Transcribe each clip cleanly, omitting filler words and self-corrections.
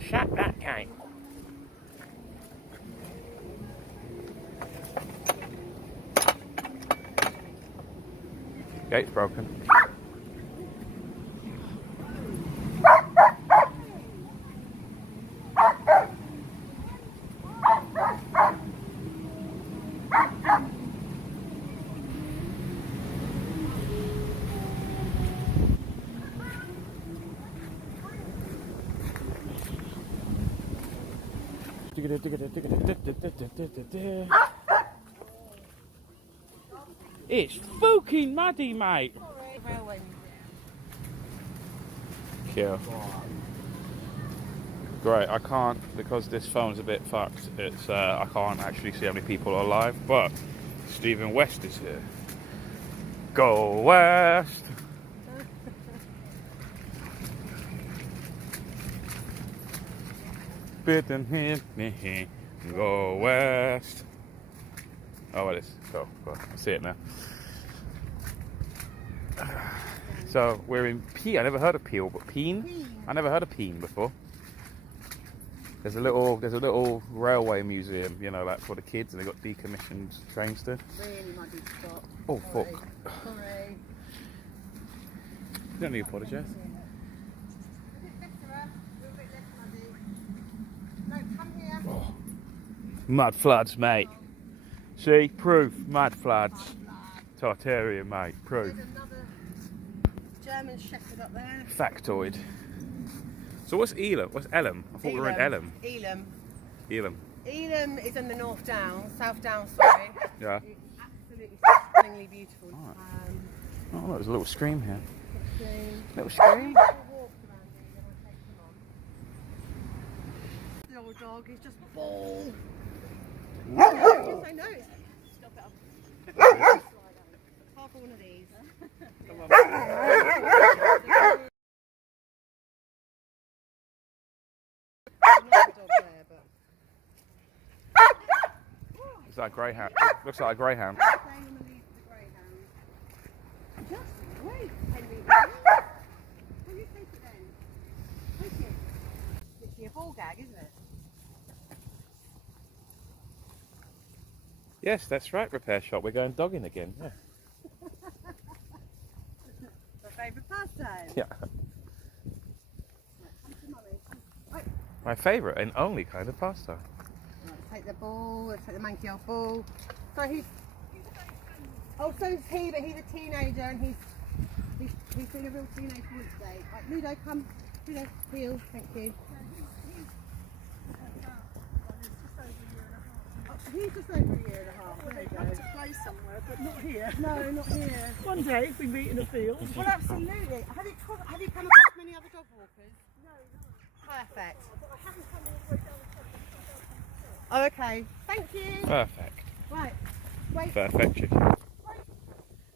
Shut that gate. Gate's broken. It's fucking muddy, mate. Yeah. Great, I can't, because this phone's a bit fucked, it's I can't actually see how many people are alive, but Stephen West is here. Go West! Go West! Oh, it is. Go. I see it now. So we're in Peene. I never heard of Peel, but Peene? I never heard of Peene before. There's a little railway museum, you know, like for the kids, and they got decommissioned trains there. Really muddy spot. Oh, Sorry. fuck. Sorry. You don't need to apologise. Oh. Mud floods, mate. See, proof. Mud floods. Tartarian, mate. Proof. There's another German shepherd up there. Factoid. So what's Elam? What's Elam? I thought we were in Elam. Elam is in the North Downs, South Downs, sorry. Yeah. It's absolutely stunningly beautiful. Right. Oh, look, there's a little stream here. Little stream. The old dog is just ball. Yes, I know. Stop it up. Half one of these. Come on. Is that a greyhound? Looks like a greyhound. Just wait, Henry. Will you take it then? Take it. It's literally a ball gag, isn't it? Yes, that's right, repair shop. We're going dogging again. Yeah. My favourite pastime. Yeah. Come to Mummy. Right. My favourite and only kind of pastime. Right, take the ball, let's take the manky old ball. So he's oh, so's he, but he's a teenager and he's been a real teenage boy today. Right, Ludo, come. Ludo, heel, thank you. He's just over a year and a half. There you go. To play somewhere, but not here. No, not here. One day if we meet in a field. Well, absolutely. Have you come across many other dog walkers? No, no. Perfect. But I haven't come all the way down the top. Oh, okay. Thank you. Perfect. Right. Wait. Perfection. Wait.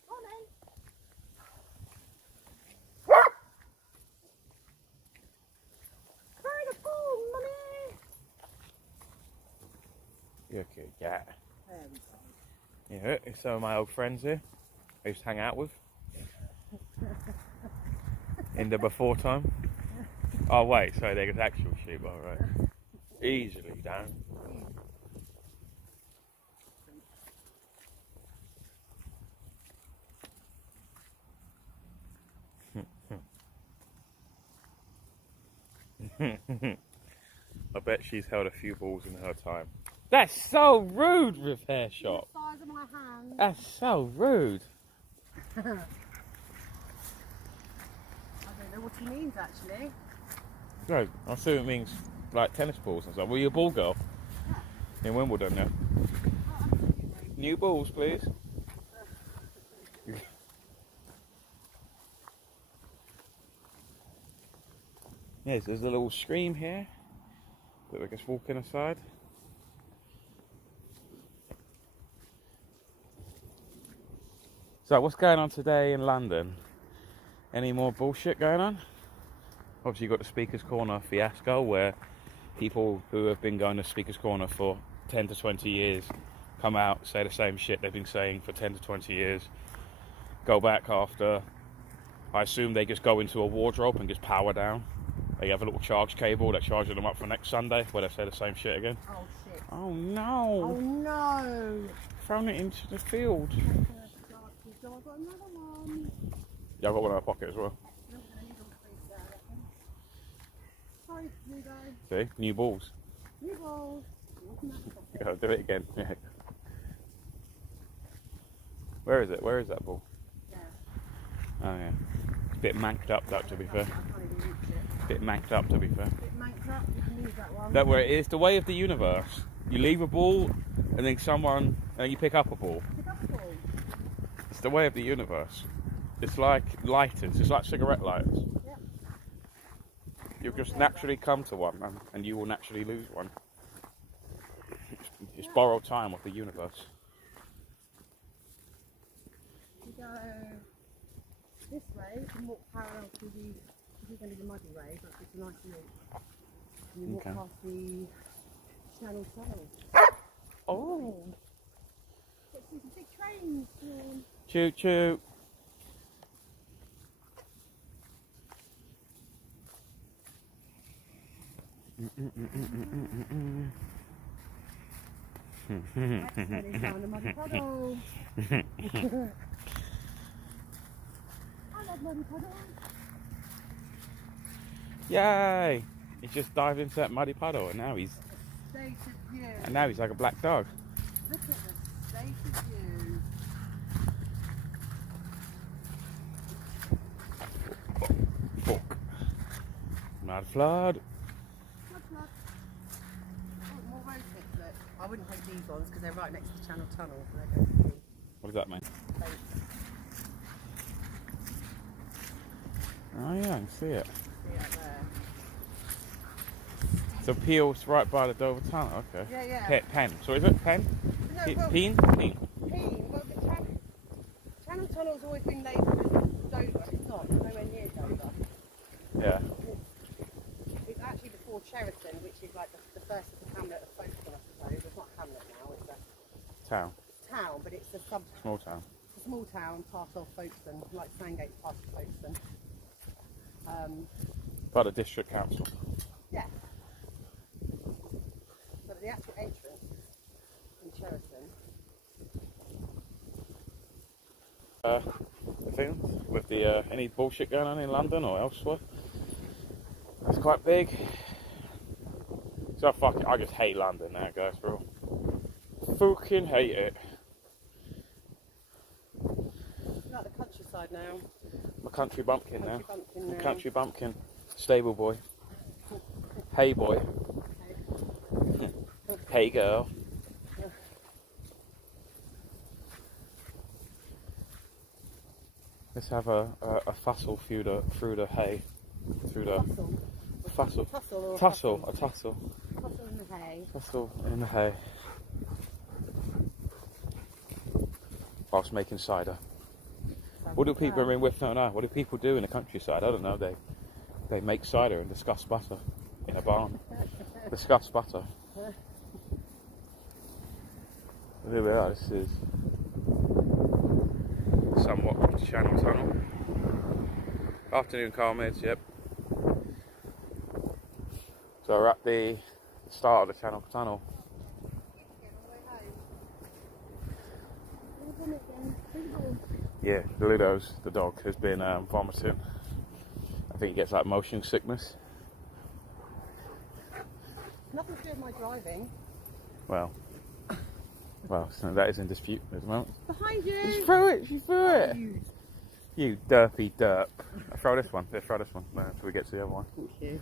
Honey. Throw the ball, Mummy. You're a cute cat. Yeah, some of my old friends here I used to hang out with in the before time. Oh wait, sorry, they're actual sheep, alright. Easily down. I bet she's held a few balls in her time. That's so rude, repair shop. The size of my hand. That's so rude. I don't know what he means actually. No, I assume it means like tennis balls and stuff. Were you a ball girl? In Wimbledon now. New balls, please. Yes, there's a little stream here that we're just walking aside. So what's going on today in London? Any more bullshit going on? Obviously you've got the Speaker's Corner fiasco where people who have been going to Speaker's Corner for 10 to 20 years come out, say the same shit they've been saying for 10 to 20 years, go back after, I assume they just go into a wardrobe and just power down They have a little charge cable that charges them up for next Sunday, where they say the same shit again. Oh shit. Oh no! Oh no! Thrown it into the field. I've got another one. Yeah, I've got one in my pocket as well. I'm gonna need all three there, I reckon. Sorry, new guy. See? New balls. New balls. Wasn't that something? You gotta do it again. Yeah. Where is it? Where is that ball? Yeah. Oh yeah. It's a bit manked up, that, to be fair. I can't even reach it. Bit manked up, to be fair. Bit manked up, you can use that one. That where it is the way of the universe. You leave a ball, and then you pick up a ball. Pick up a ball. It's the way of the universe. It's like lighters. It's like cigarette lighters. Yep. You'll just naturally come to one, and you will naturally lose one. It's borrowed time of the universe. You go this way, you can walk parallel to the, this is going to be the muddy way, but it's a nice loop. And you walk Okay. past the Channel Tunnel. Oh. Let's see some big trains. Choo choo. That's heading down the muddy puddle. I love muddy puddles. Yay! He just dived into that muddy puddle, and now he's State of view. like a black dog. Look at the state of view. Fuck. Mud flood. Look, look. Oh, more road tips, look. I wouldn't take these ones because they're right next to the Channel Tunnel. So they're going to be What does that mean? safe. Oh yeah, I can see it. See out there. So Peel's right by the Dover Tunnel. Okay. Yeah, yeah. Pen. So is it Pen? No, well, Peene? Peene. Peene, well, the Channel Tunnel's always been labelled as Dover. It's not. It's nowhere near Dover. Yeah. It's actually before Cheriton, which is like the first of the hamlet of Folkestone, I suppose. It's not a hamlet now, it's a Town. town, but it's a Small town. small town, part of Folkestone, like Sandgate's part of Folkestone. By the district council. Yeah. But the actual entrance in Cheriton. The things with the any bullshit going on in London or elsewhere. That's quite big. So I just hate London now, guys, bro. Fucking hate it. Like the countryside now. I'm a country bumpkin now. Bumpkin I'm a now. country bumpkin. Stable boy. Hey boy. Hey girl. Let's have a fussle through the hay. Through the Tussle. fussle. Tussle or A tussle. tussle in the hay. Tussle in the hay. Whilst making cider. What do people, what do people do in the countryside? I don't know. They make cider and discuss butter in a barn. Discuss butter. Here we are. This is somewhat Channel Tunnel. Afternoon car mids, yep. So we're at the start of the Channel Tunnel. Yeah, Ludo's, the dog, has been vomiting. I think he gets like motion sickness. Nothing to do with my driving. Well, so that is in dispute at the moment. Behind you! She threw it! She threw it! You derpy derp. I'll throw this one. Let's throw this one until we get to the other one. Thank you.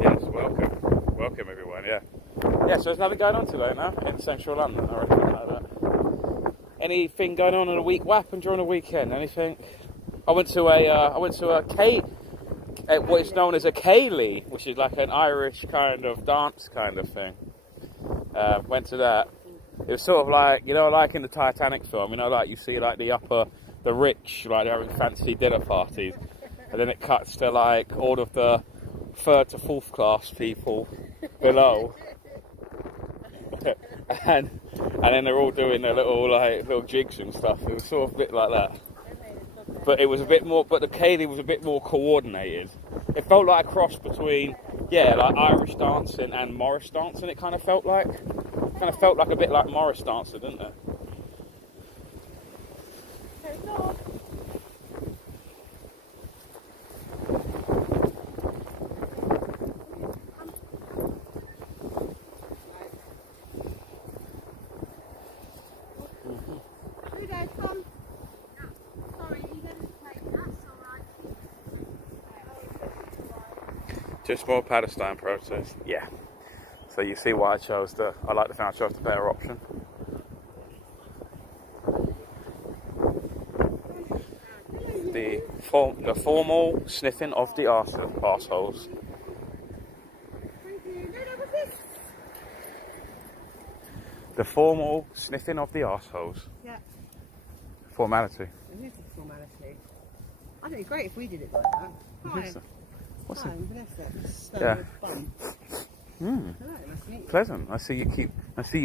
Yes, welcome. Welcome everyone, yeah. Yeah, so there's nothing going on today now in central London, I reckon, like that. Anything going on in a week? What happened during the weekend? Anything? I went to what is known as a ceilidh, which is like an Irish kind of dance kind of thing. Went to that. It was sort of like, you know, like in the Titanic film, you know, like you see like the rich, like they're having fancy dinner parties, and then it cuts to like all of the third to fourth class people below. and then they're all doing their little jigs and stuff. It was sort of a bit like that. But it was a bit more, but the Ceilidh was a bit more coordinated. It felt like a cross between, like Irish dancing and Morris dancing. It kind of felt like a bit like Morris dancing, didn't it? Just for a Palestine protest, yeah. So you see why I like the fact I chose the better option. The formal sniffing of the arseholes. The formal sniffing of the arseholes. Yeah. Formality. It is a formality. I think it'd be great if we did it like that. Hi. What's Hi, it? I'm Vanessa. Yeah. Fun. Mm. Hello, nice to meet you. Pleasant. I see you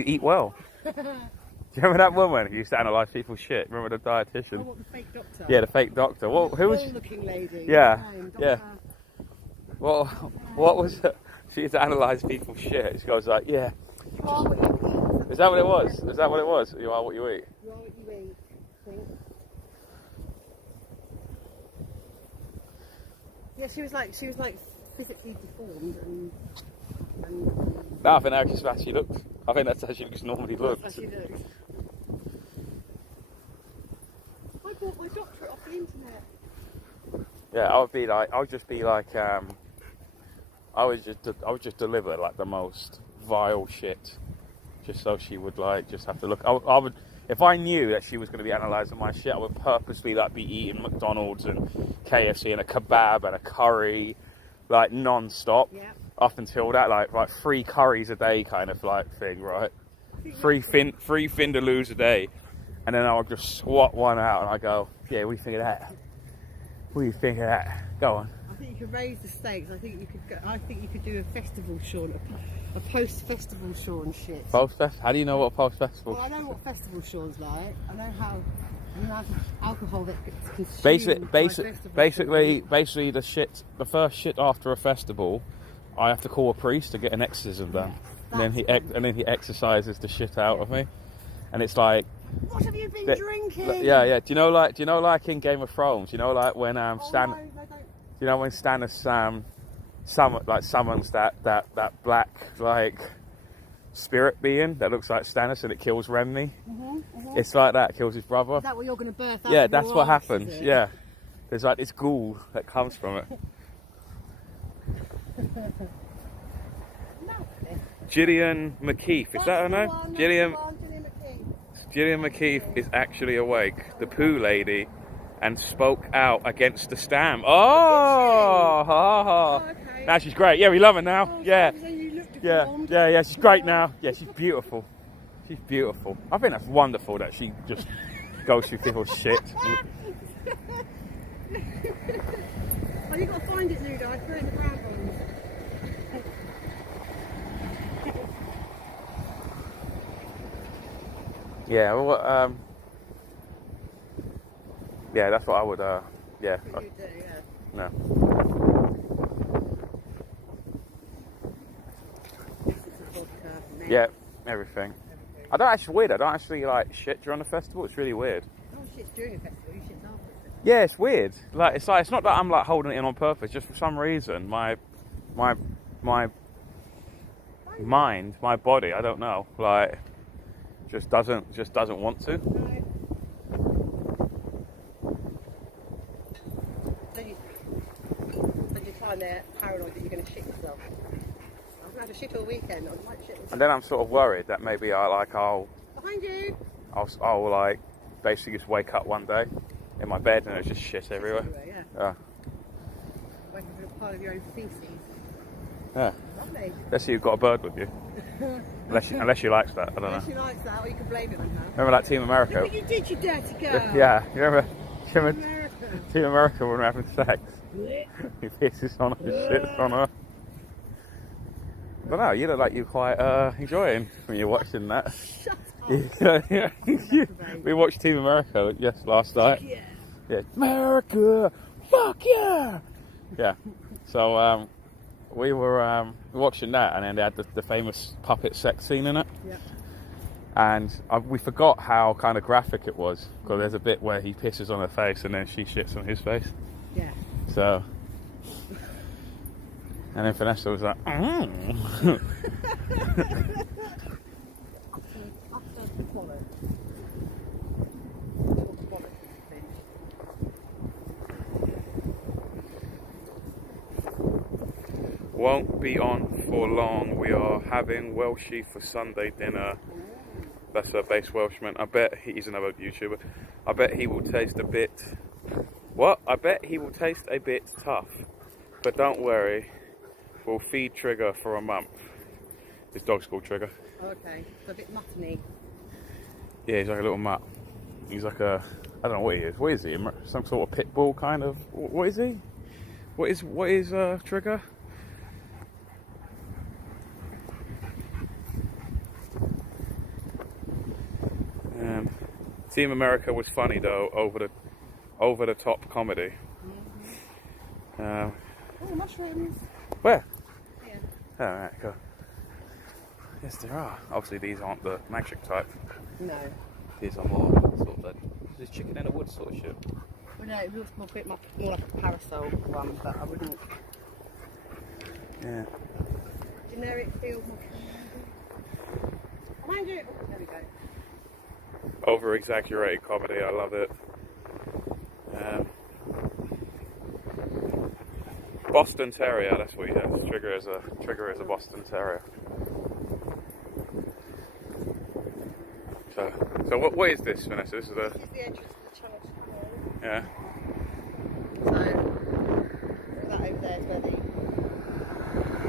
eat well. Do you remember that woman who used to analyse people's shit? Remember the dietitian? Oh, what, the fake doctor? Yeah, the fake doctor. Well, who was? Looking lady. Yeah, Dr. Well, what was it? She used to analyse people's shit. She goes like, yeah. You are what you eat. Is that what it was? Is that what it was? You are what you eat. You are what you eat. I think. Yeah, she was like physically deformed and No, I think that's just how she looked. I think that's how she just normally looked. that's how she looks. I bought my doctorate off the internet. Yeah, I would just deliver like the most vile shit, just so she would just have to look. I would, if I knew that she was going to be analysing my shit, I would purposely be eating McDonald's and KFC and a kebab and a curry, non-stop. Yeah. Up until that, like 3 curries a day kind of thing, right? 3 vindaloos a day, and then I would just swat one out and I go, yeah, what do you think of that? What do you think of that? Go on. I think you could raise the stakes. I think you could do a festival, Sean, a post-festival Sean shit. Post-festival? How do you know what post-festival? Well, I know what festival Sean's like. I know how alcohol that gets consumed. Basically, the first shit after a festival, I have to call a priest to get an exorcism done, and then he exorcises the shit out of me, and it's like. What have you been drinking? Yeah. Do you know like in Game of Thrones? You know like when Stan. No, Do you know when Stannis summons that black spirit being that looks like Stannis and it kills Renly? It's like that, kills his brother. Is that what you're going to birth out? Yeah, of that's your what arse, happens. is it? Yeah, there's like this ghoul that comes from it. Gillian McKeith, is that her name? Gillian McKeith is actually awake, the poo lady, and spoke out against the stamp. Oh, okay. Now she's great. Yeah, we love her now. Oh, Yeah, so you look yeah, deformed. yeah. She's great now. Yeah, she's beautiful. She's beautiful. I think that's wonderful that she just goes through people's shit. Oh, you've got to find it, Ludo. I threw it in the ground on you. Yeah, well, yeah, that's what I would, yeah. What you do, yeah. No. This is a vodka, mate. Yeah, everything. I don't actually like shit during the festival. It's really weird. Oh, shit's during a festival. You shit's after a festival. Yeah, it's weird. It's not that I'm holding it in on purpose. Just for some reason, my mind, my body, I don't know, just doesn't want to. Right. Then you find they're paranoid that you're going to shit yourself. I've had a shit all weekend. I might shit myself. And then I'm sort of worried that maybe I'll Behind you. basically just wake up one day in my bed and there's just shit everywhere. Yeah. Wake up in a pile of your own feces. Yeah. Lovely. Let's see you've got a bird with you. Unless she likes that, I don't know. Unless she likes that, or you can blame it on her. Remember that Team America? Look what you did, you dirty girl. Yeah, you remember America. Team America when we were having sex? He pisses on her, shits on her. But no, you look like you're quite enjoying when you're watching that. Shut up. We watched Team America last night. Yeah. Yeah, America, fuck yeah. Yeah. So we were watching that, and then they had the famous puppet sex scene in it. Yeah. And we forgot how kind of graphic it was, because there's a bit where he pisses on her face and then she shits on his face. Yeah. So, and then Vanessa was like, mm. Won't be on for long. We are having Welshie for Sunday dinner. That's a base Welshman. I bet he's another YouTuber. I bet he will taste a bit... What? I bet he will taste a bit tough. But don't worry. We'll feed Trigger for a month. His dog's called Trigger. Okay. So a bit muttony. Yeah, he's like a little mutt. He's like a... I don't know what he is. What is he? Some sort of pit bull kind of... What is he? What is Trigger? Team America was funny though, over the top comedy. Oh, mushrooms. Where? Yeah. Oh, right, cool. Yes, there are. Obviously, these aren't the magic type. No. These are more sort of like this chicken in the woods sort of shit. Well, no, it looks more like a parasol one, but I wouldn't. Yeah. Generic feel more. Mind you. Oh, there we go. Over exaggerated comedy, I love it. Boston Terrier, that's what he has. Trigger is a Boston Terrier. So what is this, Vanessa? This is the entrance to the channel. Yeah. So that over there is where the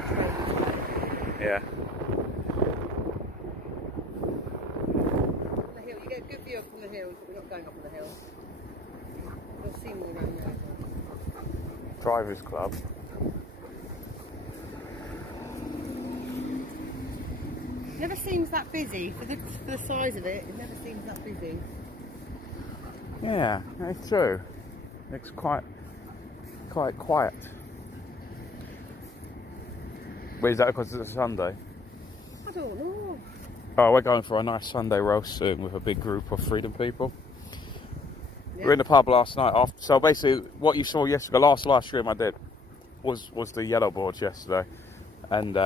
train is. Yeah. The hill, you get a good view from the hills, but we're not going up on the hill. You'll see more around there. Drivers Club. Never seems that busy for the size of it. It never seems that busy. Yeah, it's true. It's quite quiet. But is that because it's a Sunday? I don't know. Oh, we're going for a nice Sunday roast soon with a big group of Freedom people. Yeah. We were in the pub last night. So basically, what you saw yesterday, last stream I did, was the yellow boards yesterday, and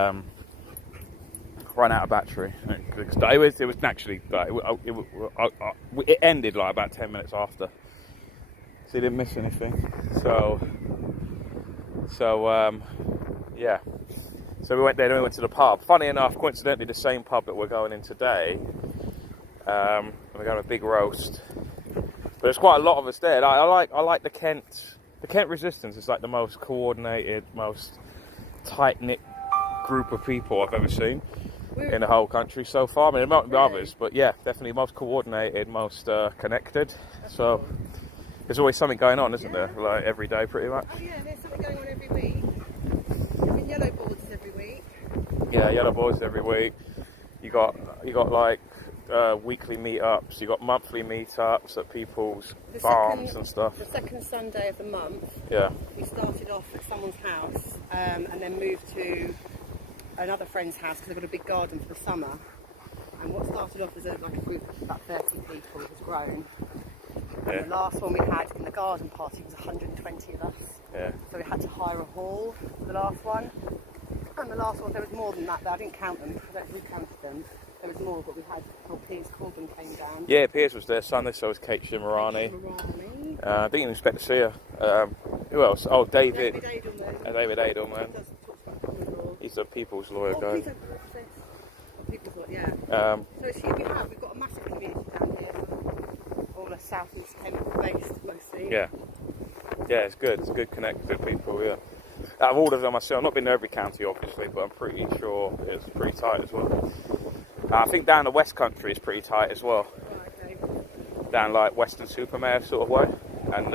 ran out of battery. It was naturally like, it ended like about 10 minutes after, so you didn't miss anything. So yeah. So we went there and we went to the pub. Funny enough, coincidentally, the same pub that we're going in today. We're going to a big roast. But there's quite a lot of us there. I like the Kent Resistance. It's like the most coordinated, most tight-knit group of people I've ever seen in the whole country so far. I mean, there might be others, but yeah, definitely most coordinated, most connected. So there's always something going on, isn't there? Like every day, pretty much. Oh yeah, there's something going on every week. And yellow boards every week. Yeah, yellow boards every week. You got like weekly meetups. You got monthly meetups at people's farms and stuff. The second Sunday of the month. Yeah. We started off at someone's house and then moved to another friend's house because they've got a big garden for the summer. And what started off as like a group of about 30 people has grown. And Yeah. the last one we had in the garden party was 120 of us. Yeah. So we had to hire a hall for the last one. And the last one, there was more than that, but I didn't count them. I don't think we counted them. There was more, but we had, Piers Corbin came down. Yeah, Piers was there Sunday, so was Kate Shimarani. I didn't even expect to see her. Who else? Oh, David Edelman. David Edelman. He does talk about common law. He's a people's lawyer guy. He's a people's law, yeah. So it's huge. We've got a massive community down here. All are South East Kent based mostly. Yeah. Yeah, it's good. It's good connected people, yeah. Out of all of them myself, I've not been to every county obviously, but I'm pretty sure it's pretty tight as well. I think down the West Country is pretty tight as well. Oh, okay. Down like Western Supermare sort of way. And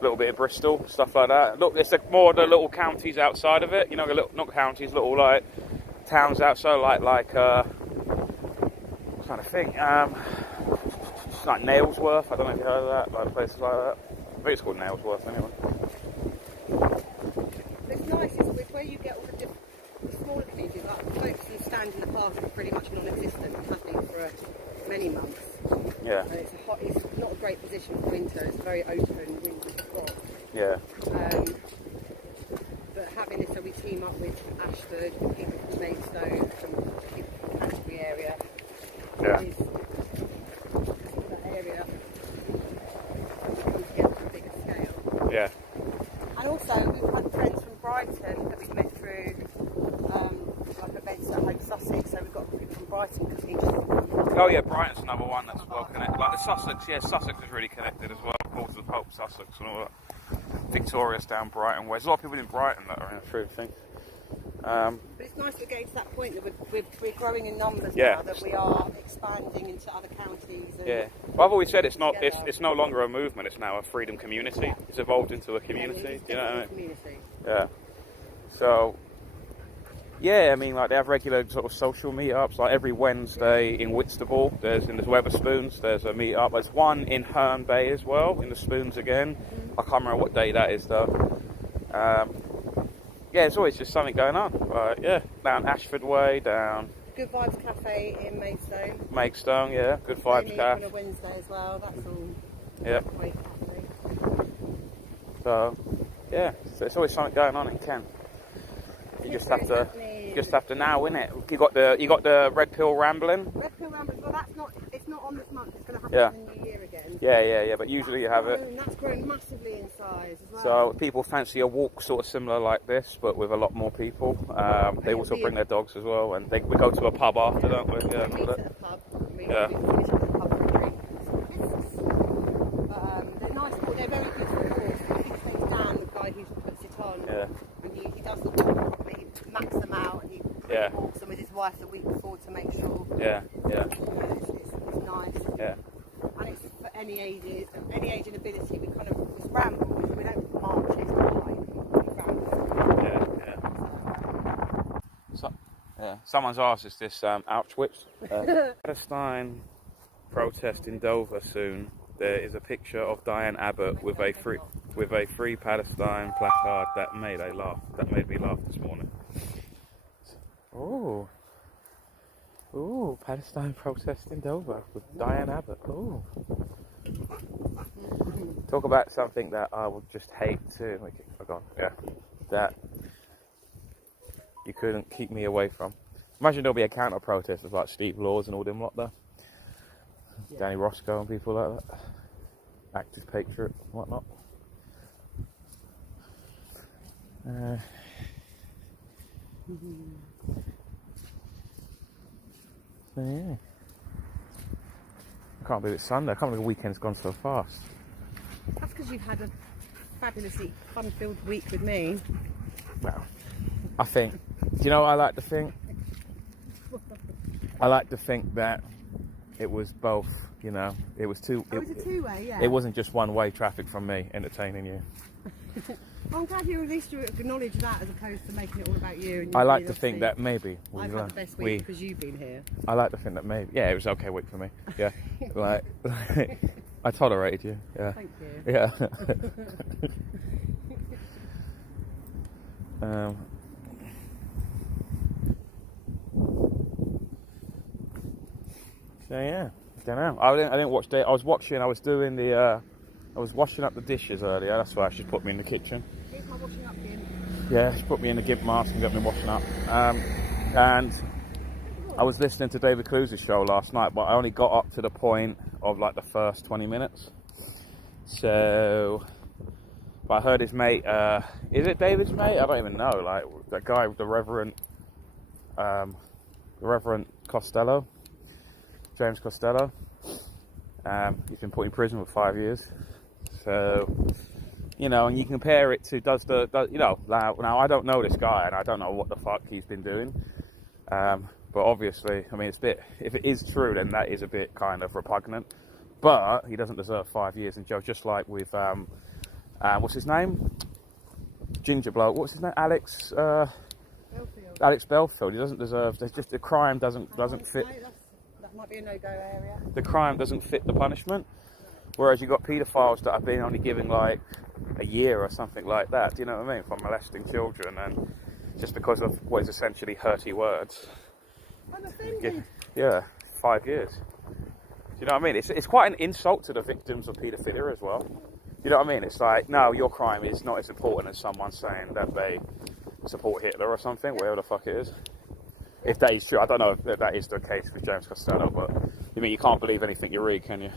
little bit of Bristol, stuff like that. Look, it's more the little counties outside of it. You know, the little, not counties, little like towns outside, like I'm trying to think. It's like Nailsworth. I don't know if you heard of that, like places like that. I think it's called Nailsworth anyway. It's nice, it's where you get all the smaller communities, like the folks who stand in the park are pretty much non-existent, nothing for many months. Yeah. And it's not a great position for winter, it's a very open, windy spot. Yeah. But having this, so we team up with Ashford, with people from Maidstone, from people from the Canterbury area. Yeah. That area comes together on a bigger scale. Yeah. And also, we've had friends from Brighton that we've met through like events at Home Sussex, so we've got people from Brighton coming. Oh yeah, Brighton's another one that's well connected. Like the Sussex, yeah, Sussex is really connected as well. Ports of Hope, Sussex, and all that. Victoria's down Brighton way. There's a lot of people in Brighton that are in through things. But it's nice we're getting to that point that we're growing in numbers Yeah. now, that we are expanding into other counties. And Yeah. Well, I've always said it's no longer a movement. It's now a freedom community. It's evolved into a community. You know what I mean? Community. Yeah. So, yeah, I mean, like they have regular sort of social meetups. Like every Wednesday in Whitstable, there's Weatherspoons. There's a meetup. There's one in Herne Bay as well, in the Spoons again. I can't remember what day that is though. Yeah, it's always just something going on. Yeah, down Ashford Way, down Good Vibes Cafe in Maidstone. Maidstone, yeah, Good Vibes On Cafe. a Wednesday as well. That's all. Yeah. Great cafe. So, yeah, so it's always something going on in Kent. You just have to now, innit? You got the Red Pill Rambling. Red Pill Ramblers. Well, it's not on this month. It's going to happen Yeah. in the new year again. Yeah. But usually you have it. That's grown massively in size as well. So people fancy a walk sort of similar like this, but with a lot more people. They also bring their dogs as well, and we go to a pub after, don't we? Yeah. We meet at a pub. We Yeah. finish at the pub for drinks. But they're nice. They're very good for walks. I think his name's Dan, the guy who puts it on. Yeah. And he does the walk properly. He maps them out and he walks them with his wife the week before to make sure. Yeah. It's nice. Yeah. And it's for any age and ability. We kind of just ramble. We don't march, it's not like we ramble. Yeah. Someone's asked us this Auschwitz. Palestine protest in Dover soon. There is a picture of Diane Abbott with a free Palestine placard that made me laugh this morning. Ooh, Palestine protest in Dover with Diane Abbott. Ooh. Talk about something that I would just hate to. That you couldn't keep me away from. Imagine there'll be a counter protest of like Steve Laws and all them lot there. Yeah. Danny Roscoe and people like that. Active patriot and whatnot. So yeah. I can't believe it's Sunday. I can't believe the weekend's gone so fast. That's because you've had a fabulously fun-filled week with me. Well, I think, do you know what I like to think? I like to think that it was both, you know, it was two. It was a two-way, yeah. It wasn't just one-way traffic from me entertaining you. I'm glad you at least acknowledge that as opposed to making it all about you. And I like to think that maybe I've had the best week because you've been here. I like to think that maybe, yeah, it was okay week for me. Yeah, like I tolerated you. Yeah. Thank you. Yeah. So yeah, I don't know. I didn't watch it. I was doing the. I was washing up the dishes earlier. That's why she put me in the kitchen. Here's my washing up bin. Yeah, she put me in the gimp mask and got me washing up. And I was listening to David Cluse's show last night, but I only got up to the point of like the first 20 minutes. So, but I heard his mate. Is it David's mate? I don't even know. Like that guy, the Reverend Costello, James Costello. He's been put in prison for 5 years. So, you know, and you compare it to now I don't know this guy and I don't know what the fuck he's been doing. But obviously, I mean, if it is true, then that is a bit kind of repugnant. But he doesn't deserve 5 years in jail, just like with What's his name? Ginger bloke. What's his name? Alex. Belfield. Alex Belfield. He doesn't deserve. There's just the crime doesn't fit. No, that might be a no-go area. The crime doesn't fit the punishment. Whereas you've got paedophiles that have been only given like a year or something like that. Do you know what I mean? For molesting children, and just because of what is essentially hurty words. I'm offended. Yeah, 5 years. Do you know what I mean? It's quite an insult to the victims of paedophilia as well. You know what I mean? It's like, no, your crime is not as important as someone saying that they support Hitler or something, whatever the fuck it is. If that is true, I don't know if that is the case with James Costello, but you mean you can't believe anything you read, can you?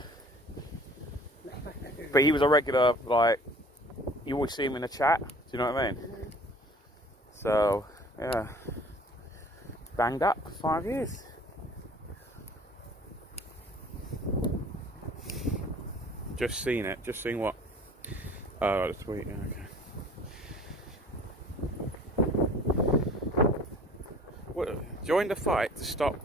But he was a regular, like, you always see him in the chat, do you know what I mean? So, yeah. Banged up for 5 years. Just seen it. Just seen what? Oh, the tweet. Yeah, okay. Well, join the fight to stop.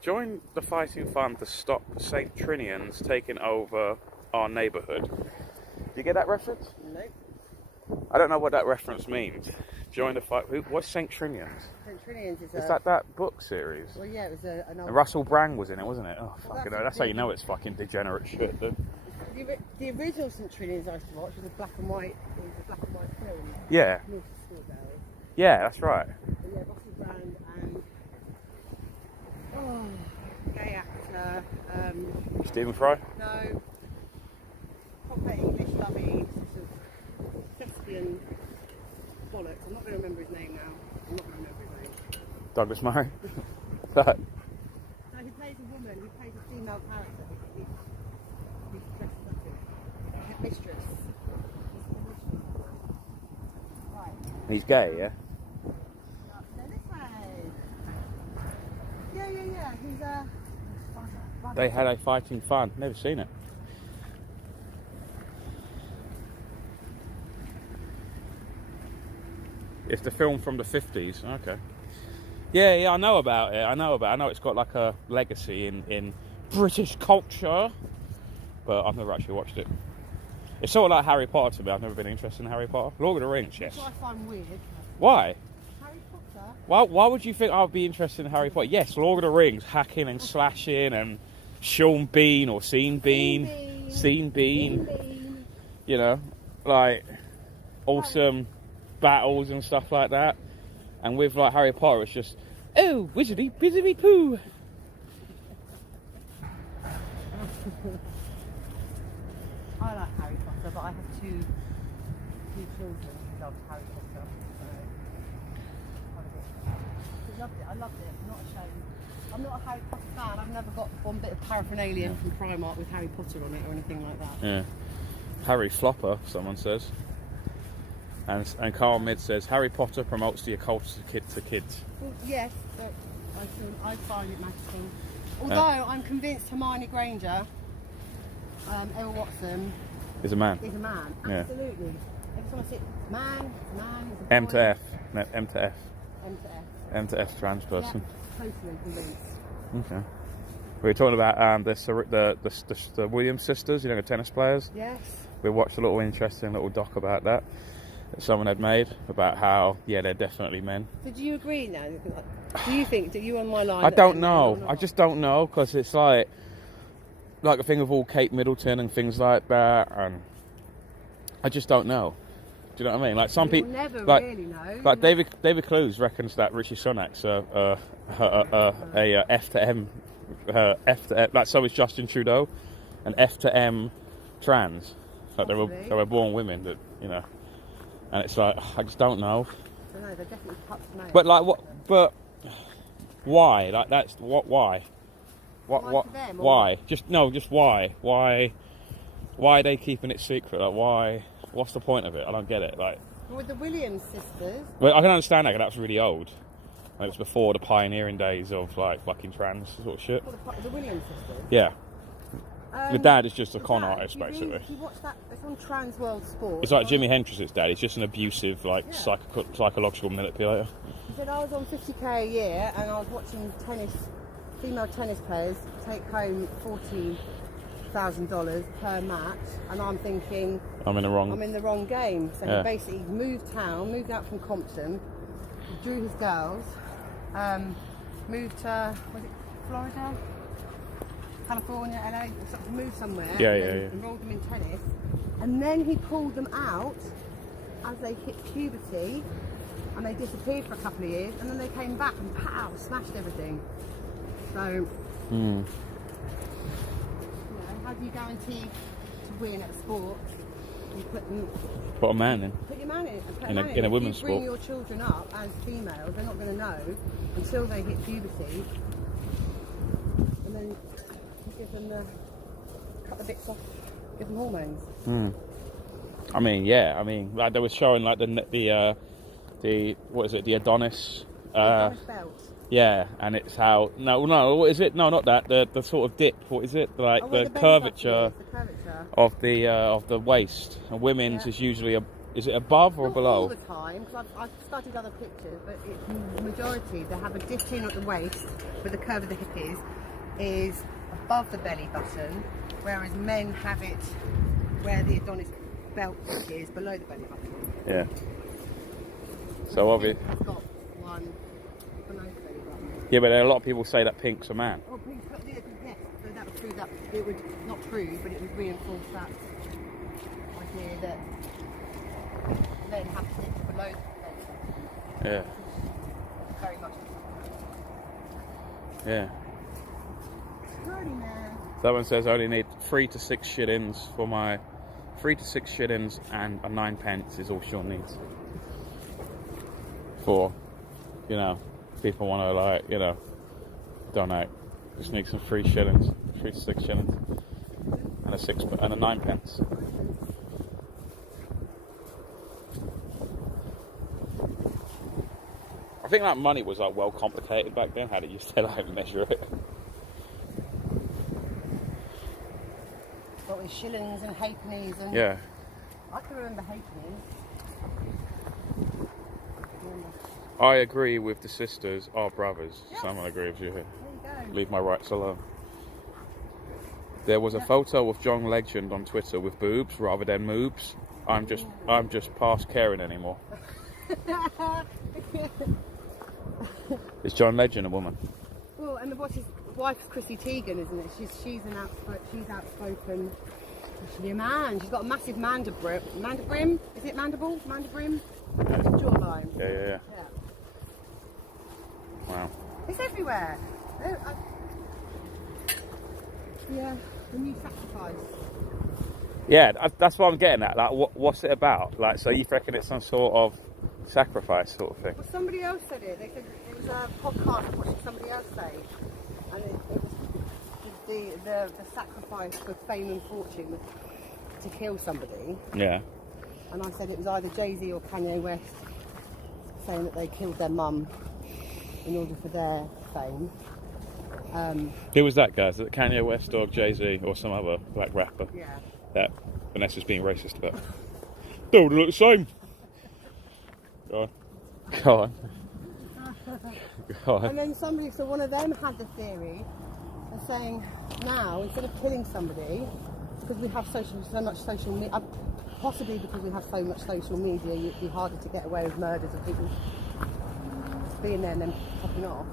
Join the fighting fund to stop St. Trinians taking over our neighbourhood. Do you get that reference? No. I don't know what that reference means. Join the fight. What's St. Trinians? St. Trinians is Is that book series? Well, yeah, it was an old... And Russell Brand was in it, wasn't it? Oh, Well, fucking that's hell. That's how you know it's fucking degenerate shit, dude. The original St. Trinians I used to watch was a black and white. It was a black and white film. Yeah. North Schoolberry. Yeah, that's right. But yeah, Russell Brand and gay actor. Stephen Fry? No. Proper English lovey, sort of thespian bollocks. I'm not going to remember his name now. I'm not going to remember his name. Douglas Murray? No, he plays a woman. He plays a female character. He's dressed up as head mistress. Right. He's gay, yeah? No, this way. Yeah. He's They had a fighting fun. Never seen it. It's the film from the 50s. Okay. Yeah, I know about it. I know it's got like a legacy in British culture, but I've never actually watched it. It's sort of like Harry Potter to me. I've never been interested in Harry Potter. Lord of the Rings, yes. What I find weird. Why? Harry Potter. Why would you think I would be interested in Harry Potter? Yes, Lord of the Rings, hacking and slashing, and Sean Bean or Scene Bean. You know, like awesome battles and stuff like that. And with like Harry Potter, it's just, oh, wizardy, bizzily poo. I like Harry Potter, but I have two children who love Harry Potter. So I loved it. I'm not ashamed. I'm not a Harry Potter fan. I've never got one bit of paraphernalia from Primark with Harry Potter on it or anything like that. Yeah. Harry Flopper, someone says. And Carl Mid says, Harry Potter promotes the occult to kids. Well, yes, but I find it magical. Although I'm convinced Hermione Granger, Emma Watson, Is a man. is a man. Yeah. Absolutely. Every time I see it, man, it's a boy. M to F. No, M to F. M to F. M to F trans person. Yeah, totally convinced. Okay. We were talking about the Williams sisters, you know, the tennis players. Yes. We watched a little interesting little doc about that someone had made about how, yeah, they're definitely men. So do you agree now? Do you think, that you on my line? I don't know. I just don't know, because it's like a thing of all Kate Middleton and things like that, and I just don't know. Do you know what I mean? Like some people, never like, really know. like David Clues reckons that Rishi Sunak's a F to M, like so is Justin Trudeau, an F to M trans. Like they were born women that, you know, and it's like I just don't know. I don't know. They're definitely cuts made. But like what? But why? Like that's what? Why? What? Why? Just why? Why are they keeping it secret? Like why? What's the point of it? I don't get it. Like with the Williams sisters. Well, I can understand that, 'cause that was really old. Like, it was before the pioneering days of like fucking trans sort of shit. Well, the Williams sisters. Yeah. The dad is just a con dad, artist, basically. If you watch that, it's on Trans World Sport. It's like Jimi Hendrix's dad. He's just an abusive, like, Yeah. psychological manipulator. He said I was on 50k a year and I was watching female tennis players take home $1,000 per match, and I'm thinking I'm in the wrong. I'm in the wrong game. So Yeah. he basically moved out from Compton, drew his girls, moved to, was it Florida? California, LA, sort of moved somewhere, Yeah, and yeah, then yeah. enrolled them in tennis, and then he pulled them out as they hit puberty, and they disappeared for a couple of years, and then they came back and pow, smashed everything. So, you know, how do you guarantee to win at a sport? You Put a man in. put your man in, and put In a- man in a If women's you bring sport. your children up as females, they're not going to know until they hit puberty, and then you give them cut the bits off, give them hormones. I mean, yeah. I mean, like they were showing like the what is it? The Adonis. Adonis belt. Yeah, and it's how what is it? No, not that. The sort of dip. What is it? Like Oh, where the belly curvature button is, the curvature. of the waist. And women's Yeah. is usually is it above or Not below? all the time, because I've studied other pictures, but it's majority they have a dip in at the waist, where the curve of the hip is above the belly button, whereas men have it where the Adonis belt is below the belly button. Yeah. So obvious. I've got one below the belly button. Yeah, but a lot of people say that Pink's a man. Oh, please, yes, so that would prove that it would not prove, but it would reinforce that idea that men have to dip below the belly button. Yeah. Very much. Yeah. Righty, man. Someone says I only need 3 to 6 shillings for my 3 to 6 shillings and a 9 pence is all Sean needs. For, you know, people want to like, you know, donate. Just need some 3 shillings, 3 to 6 shillings, and a 9 pence. I think that money was like well complicated back then. How did you say like measure it? What with shillings and halfpennies and Yeah. I can remember halfpennies. I agree with the sisters are brothers. Yes. Someone agree with you here. There you go. Leave my rights alone. There was a photo of John Legend on Twitter with boobs rather than moobs. I'm just past caring anymore. Is John Legend a woman? Well, and what's his wife's Chrissy Teigen, isn't it? She's outspoken. Actually, a man. She's got a massive mandibrim. Is it mandible? Mandibrim. Jawline. Yeah. Yeah. Wow. It's everywhere. Yeah. The new sacrifice. Yeah, that's what I'm getting at. Like, what's it about? Like, so you reckon it's some sort of sacrifice sort of thing? Well, somebody else said it. They said it was a podcast of watching somebody else say, and it was the sacrifice for fame and fortune was to kill somebody. Yeah. And I said it was either Jay-Z or Kanye West saying that they killed their mum in order for their fame. Who was that guy? Is it Kanye West or Jay-Z or some other black rapper Yeah. that Vanessa's being racist about? Don't look the same. Go on. Go on. Go on. And then so one of them had the theory of saying now, instead of killing somebody, because we have so much social media, possibly because we have so much social media, it'd be harder to get away with murders of people being there and then popping off,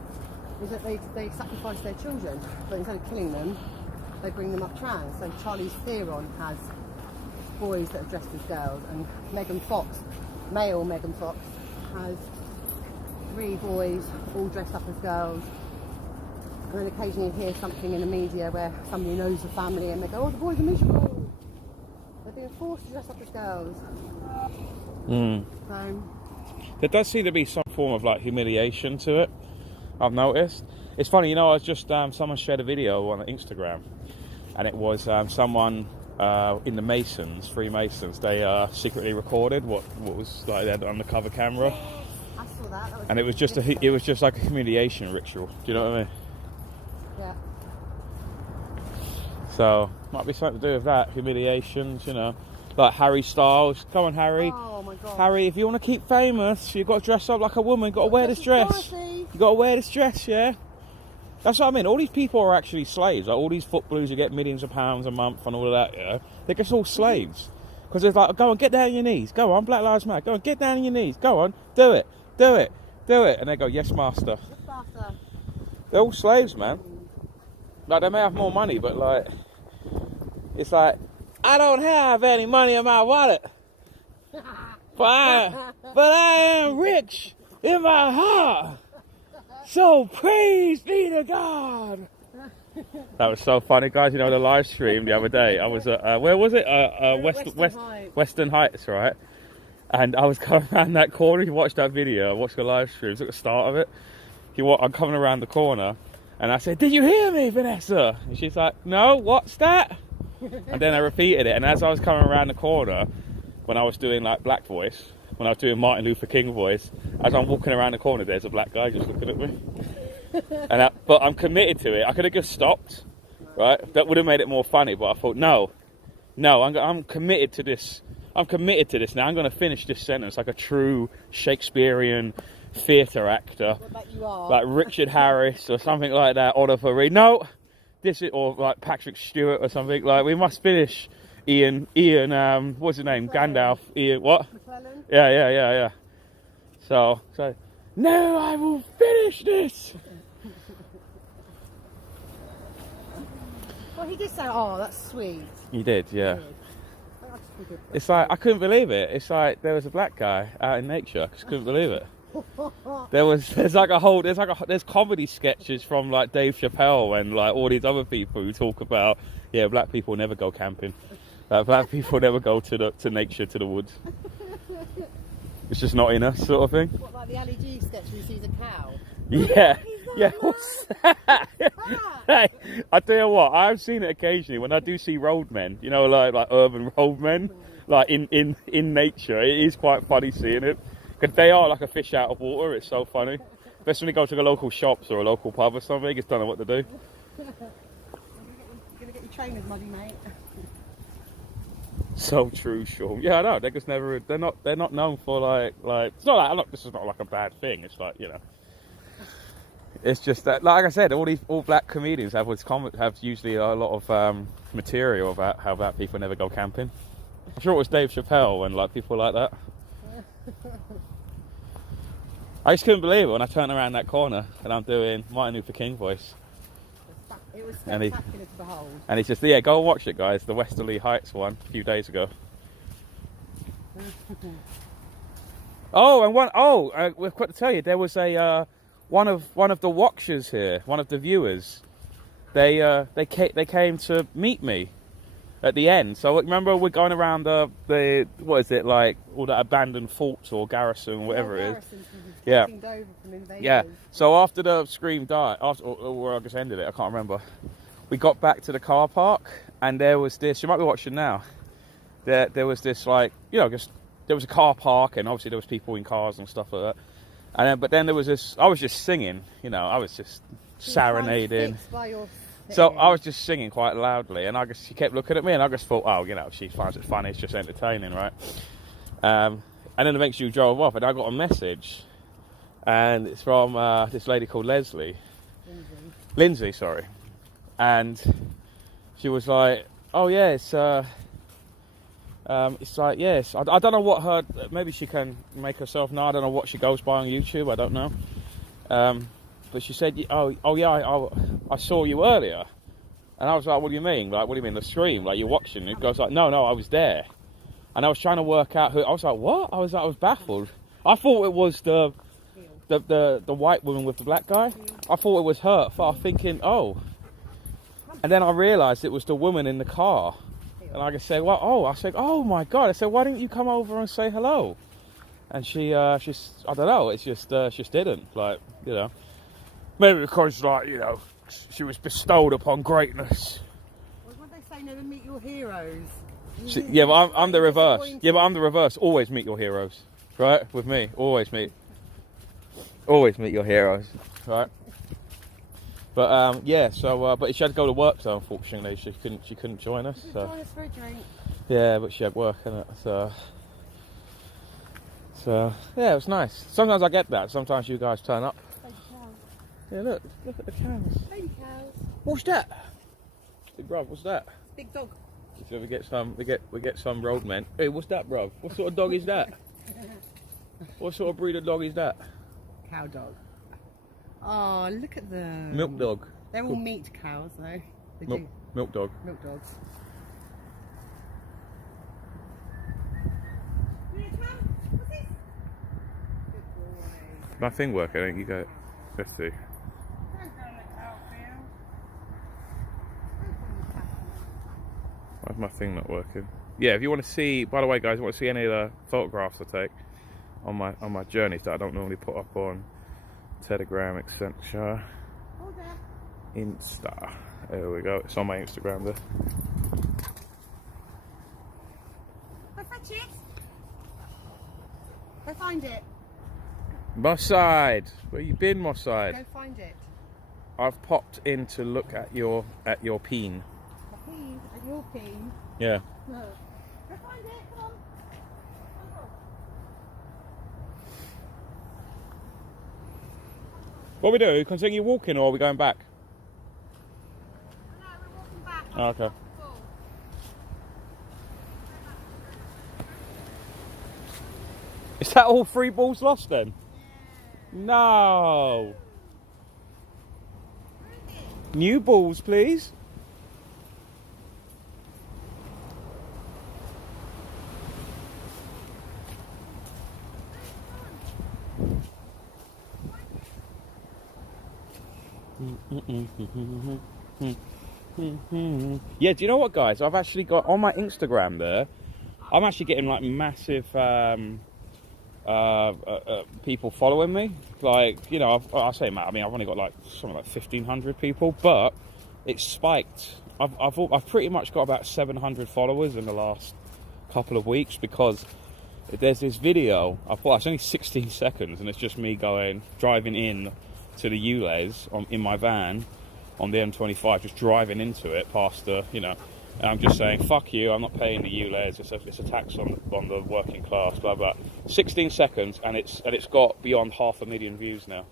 is that they sacrifice their children, but instead of killing them, they bring them up trans. So Charlize Theron has boys that are dressed as girls, and male Megan Fox, has 3 boys all dressed up as girls. And then occasionally you hear something in the media where somebody knows the family and they go, oh, the boys are miserable. They're being forced to dress up as girls. So, There does seem to be some form of like humiliation to it, I've noticed. It's funny, you know, I was just, someone shared a video on Instagram, and it was someone in the Masons, Freemasons, they secretly recorded what was like they had undercover camera. I saw that. And it was just like a humiliation ritual. Do you know what I mean? Yeah. So might be something to do with that, humiliations, you know. Like Harry Styles. Come on, Harry. Oh my God. Harry, if you want to keep famous, you've got to dress up like a woman. You've got to wear this dress. Dorothy. You've got to wear this dress, yeah? That's what I mean. All these people are actually slaves. Like all these footballers who get millions of pounds a month and all of that, yeah, they're just all slaves. Because it's like, go on, get down on your knees. Go on, Black Lives Matter. Go on, get down on your knees. Go on, do it, do it, do it. And they go, yes, master. Yes, master. They're all slaves, man. Like, they may have more money, but like, it's like, I don't have any money in my wallet. but I am rich in my heart. So praise be to God. That was so funny, guys. You know, the live stream the other day, I was at, where was it? Western Heights, right? And I was coming around that corner. If you watched that video, watched the live stream, it's at the start of it. I'm coming around the corner, and I said, did you hear me, Vanessa? And she's like, no, what's that? And then I repeated it, and as I was coming around the corner, when I was doing like black voice, when I was doing Martin Luther King voice, as I'm walking around the corner, there's a black guy just looking at me. But I'm committed to it. I could have just stopped, right? That would have made it more funny, but I thought, no, I'm committed to this. I'm committed to this now. I'm going to finish this sentence like a true Shakespearean theatre actor. What you are. Like Richard Harris or something like that, Oliver Reed. No, this is, or like Patrick Stewart or something. Like, we must finish Ian, what's his name? McClellan. Gandalf. Ian, what? McClellan? Yeah. So, no, I will finish this. Well, he did say, oh, that's sweet. He did, yeah. I just think It's like, I couldn't believe it. It's like, there was a black guy out in nature. I just couldn't believe it. There's comedy sketches from like Dave Chappelle and like all these other people who talk about, yeah, black people never go camping. Black people never go to nature, to the woods. It's just not in us, sort of thing. What, like the Ali G sketch where he sees a cow? Yeah, what's that? Hey, I tell you what, I've seen it occasionally when I do see roadmen, you know, like urban roadmen, like in nature. It is quite funny seeing it, because they are like a fish out of water. It's so funny. Especially when you go to the local shops or a local pub or something, it's don't know what to do. You're going to get your trainers muddy, mate. So true, Sean. Yeah, I know. They're just never. They're not known for like. It's not like. This is not like a bad thing. It's like, you know. It's just that, like I said, all black comedians have usually a lot of material about how black people never go camping. I'm sure it was Dave Chappelle and like people like that. I just couldn't believe it when I turned around that corner and I'm doing Martin Luther King voice. It was spectacular to behold. And he's just, yeah, go and watch it, guys. The Westerly Heights one a few days ago. We've got to tell you, there was a one of the watchers here, one of the viewers. They came to meet me at the end. So remember, we're going around the what is it, like all that abandoned forts or garrison, whatever it is. Yeah. Yeah. So after the scream died, or I just ended it, I can't remember. We got back to the car park, and there was this. You might be watching now. There was this, like, you know, just there was a car park, and obviously there was people in cars and stuff like that. And but then there was this. I was just singing, you know. I was just serenading. So I was just singing quite loudly, and she kept looking at me, and I just thought, oh, you know, she finds it funny. It's just entertaining, right? And then eventually we drove off, and I got a message, and it's from this lady called Lindsay, sorry. And she was like, oh yeah, it's like, yes, I don't know what her, maybe she can make herself know. I don't know what she goes by on YouTube. I don't know. But she said, oh yeah, I saw you earlier. And I was like, what do you mean? Like, what do you mean, the stream? Like, you're watching it? I was like, no, I was there. And I was trying to work out who. I was like, what? I was baffled. I thought it was the white woman with the black guy. I thought it was her. I was thinking, oh. And then I realised it was the woman in the car. And I just said, I said, oh my God. I said, why didn't you come over and say hello? And she's, I don't know, it's just, she just didn't, like, you know. Maybe because, like, you know, she was bestowed upon greatness. Well, what they say, never meet your heroes. Yeah, but I'm the reverse. Yeah, but I'm the reverse. Always meet your heroes, right? With me, always meet your heroes, right? But yeah, so but she had to go to work, so unfortunately she couldn't join us. So join us for a drink. Yeah, but she had work, innit? So yeah, it was nice. Sometimes I get that. Sometimes you guys turn up. Yeah, look at the cows. Baby cows. What's that? Big bruv, what's that? Big dog. So we get some roadmen. Hey, what's that, bruv? What sort of dog is that? What sort of breed of dog is that? Cow dog. Oh, look at them. Milk dog. They're all meat cows, though. They Milk, do. milk dog. Milk dogs. My thing working, I think you go. Let's see. Why's my thing not working? Yeah, if you want to see, by the way, guys, if you want to see any of the photographs I take on my journeys that I don't normally put up on Telegram, etc. Insta. There we go. It's on my Instagram there. Go fetch it. Go find it. Moss side. Where you been, Moss side? Go find it. I've popped in to look at your Peene. My Peene? At your Peene? Yeah. No. Go find it. Come on. What we do? Continue walking, or are we going back? No, we're walking back. Oh, okay. Is that all 3 balls lost then? Yeah. No. New balls, please. Yeah, do you know what, guys? I've actually got on my Instagram there. I'm actually getting like massive people following me. Like, you know, I say, Matt, I mean, I've only got like something like 1,500 people, but it's spiked. I've pretty much got about 700 followers in the last couple of weeks because there's this video I put. It's only 16 seconds, and it's just me driving in to the ULEZ in my van on the M25, just driving into it past the, you know, and I'm just saying, fuck you, I'm not paying the ULEZ, it's a tax on the working class, blah blah. 16 seconds, and it's got beyond 500,000 views now.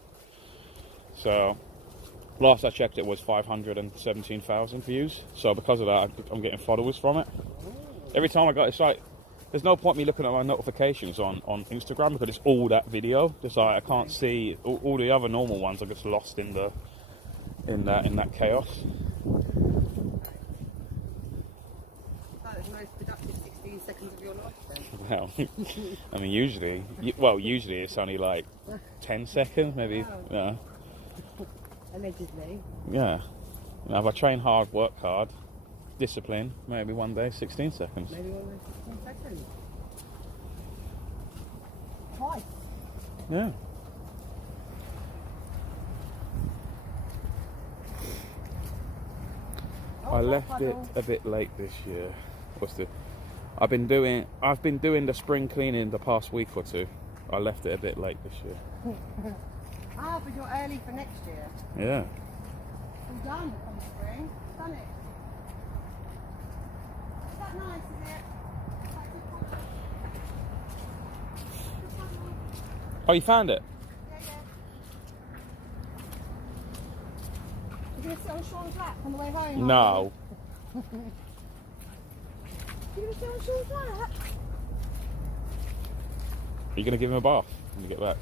So last I checked, it was 517,000 views. So because of that, I'm getting followers from it. Every time it's like, there's no point me looking at my notifications on Instagram because it's all that video. Just like I can't see all the other normal ones. I get lost in that chaos. That was the most productive 16 seconds of your life then. Well, I mean, usually it's only like 10 seconds, maybe. Yeah. Allegedly. Yeah. You know, if I train hard, work hard, discipline, maybe one day 16 seconds. Maybe one day 16 seconds. Twice. Yeah. I left it a bit late this year. I've been doing the spring cleaning the past week or two. I left it a bit late this year. Ah, but you're early for next year. Yeah. All done come spring. Done it. Is that nice, is it? Is that good colour? Good colour? Oh, you found it? Yeah, yeah. You're going to sit on Sean's lap on the way home? No. You're going to sit on Sean's lap? Are you going to give him a bath when you get back?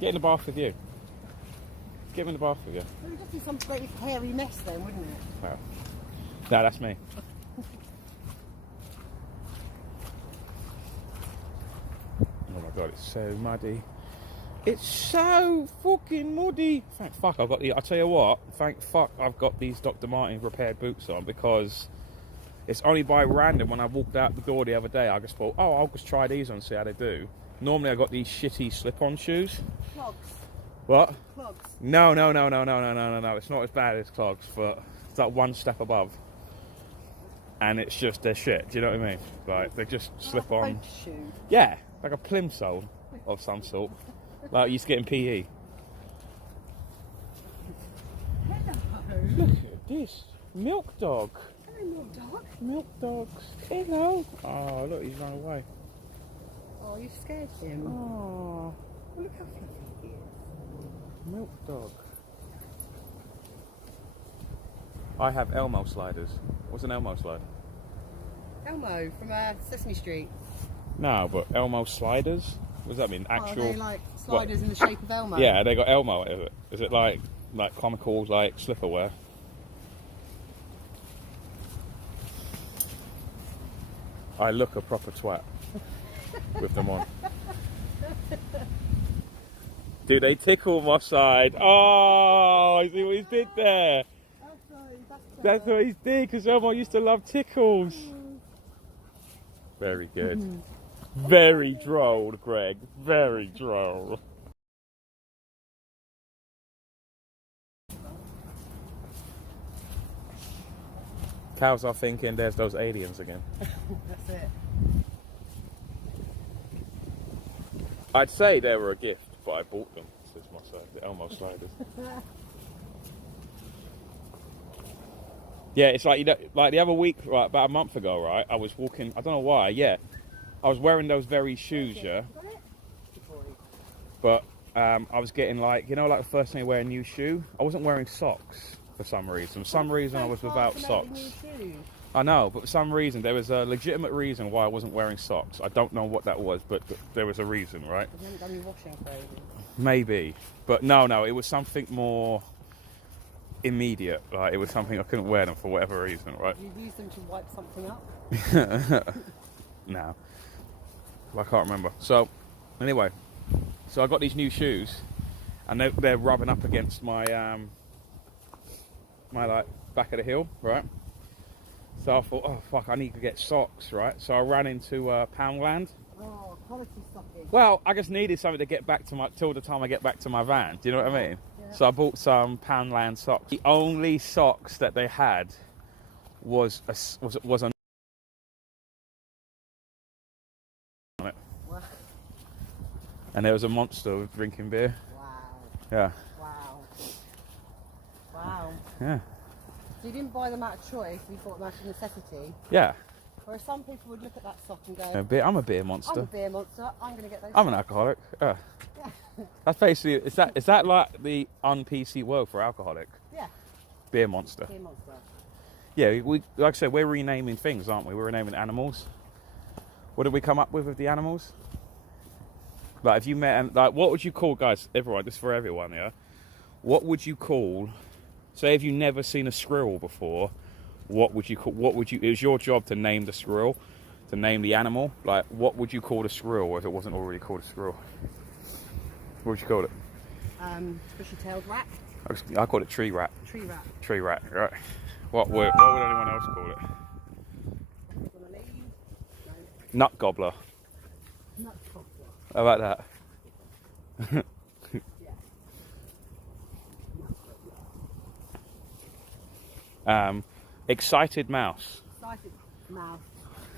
Get in the bath with you. Get him in the bath with you. It would just be some great hairy mess then, wouldn't it? Well, no, that's me. Oh my god, it's so muddy. It's so fucking muddy. Thank fuck I tell you what, thank fuck I've got these Dr. Martin repaired boots on, because it's only by random when I walked out the door the other day, I just thought, oh, I'll just try these on and see how they do. Normally I got these shitty slip-on shoes. Clogs. What? Clogs. No. It's not as bad as clogs, but it's like one step above. And it's just, they're shit. Do you know what I mean? Like, they just slip on. Like a boat shoe. Yeah, like a plimsoll of some sort. Like you used to get in PE. Hello. Look at this. Milk dog. Hello, milk dog. Milk dogs. Hello. Oh, look, he's run away. Oh, you scared him. Oh, Look how fluffy he is. milk dog. I have Elmo sliders. What's an Elmo slide? Elmo from Sesame Street. No, but Elmo sliders? What does that mean? Oh, Actual. are they like sliders in the shape of Elmo? Yeah, they got Elmo. Is it like comical like slipperware? I look a proper twat with them on. Do they tickle my side? Oh, I see what he did there. That's what he did, because Elmo used to love tickles. Very good. Very droll, Greg. Very droll. Cows are thinking there's those aliens again. That's it. I'd say they were a gift, but I bought them. Says my side, the Elmo sliders. Yeah, it's like, you know, like the other week, right, about a month ago, right? I was walking. I don't know why. Yeah, I was wearing those very shoes, yeah. But I was getting like, you know, like the first time you wear a new shoe. I wasn't wearing socks for some reason. For some reason, I was without socks. I know, but for some reason, there was a legitimate reason why I wasn't wearing socks. I don't know what that was, but there was a reason, right? You haven't done your washing for ages. Maybe, but no, it was something more immediate. Like it was something I couldn't wear them for whatever reason, right? You use them to wipe something up? No, I can't remember. So, anyway, so I got these new shoes, and they're rubbing up against my my like back of the heel, right? So I thought, oh fuck, I need to get socks, right? So I ran into Poundland. Oh, quality stocking. Well, I just needed something to get back to till the time I get back to my van. Do you know what I mean? Yeah. So I bought some Poundland socks. The only socks that they had was a Wow. and there was a monster drinking beer. Wow. Yeah. Wow. Wow. Yeah. So you didn't buy them out of choice, you bought them out of necessity. Yeah. Whereas some people would look at that sock and go, I'm a beer monster. I'm a beer monster, I'm going to get those I'm an socks." alcoholic. Yeah. That's basically, is that like the un-PC word for alcoholic? Yeah, Beer monster. beer monster. Yeah, we like I said, we're renaming things, aren't we? We're renaming animals. What did we come up with the animals? Like, if you met, like, what would you call, guys, everyone, this is for everyone, yeah? What would you call, say if you've never seen a squirrel before, it was your job to name the squirrel, to name the animal. Like, what would you call a squirrel if it wasn't already called a squirrel? What would you call it? Bushy-tailed rat. I call it tree rat. Tree rat. Tree rat, right? What would anyone else call it? Wanna leave? Nut gobbler. No. Nut cobbler. How about that? Yeah. Excited mouse. Excited mouse.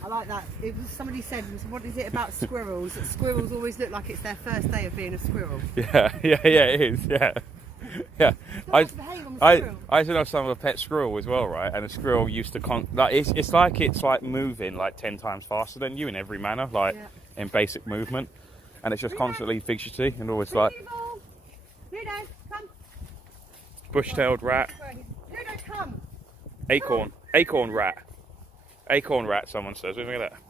I like that. It was, somebody said, what is it about squirrels? That squirrels always look like it's their first day of being a squirrel. Yeah, it is, yeah. Yeah. I used to know some of a pet squirrel as well, right? And a squirrel used to it's like moving like 10 times faster than you in every manner, like in basic movement. And it's just constantly fidgety and always like Ludo, come. bush-tailed rat. Ludo, come. Acorn rat. Acorn rat, someone says. What do you think of that?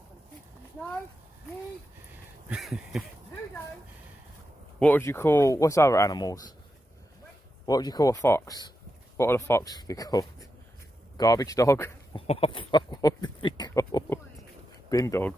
No, you. Ludo. What would you call, what's other animals? What would you call a fox? What would a fox be called? Garbage dog? What would it be called? Bin dog.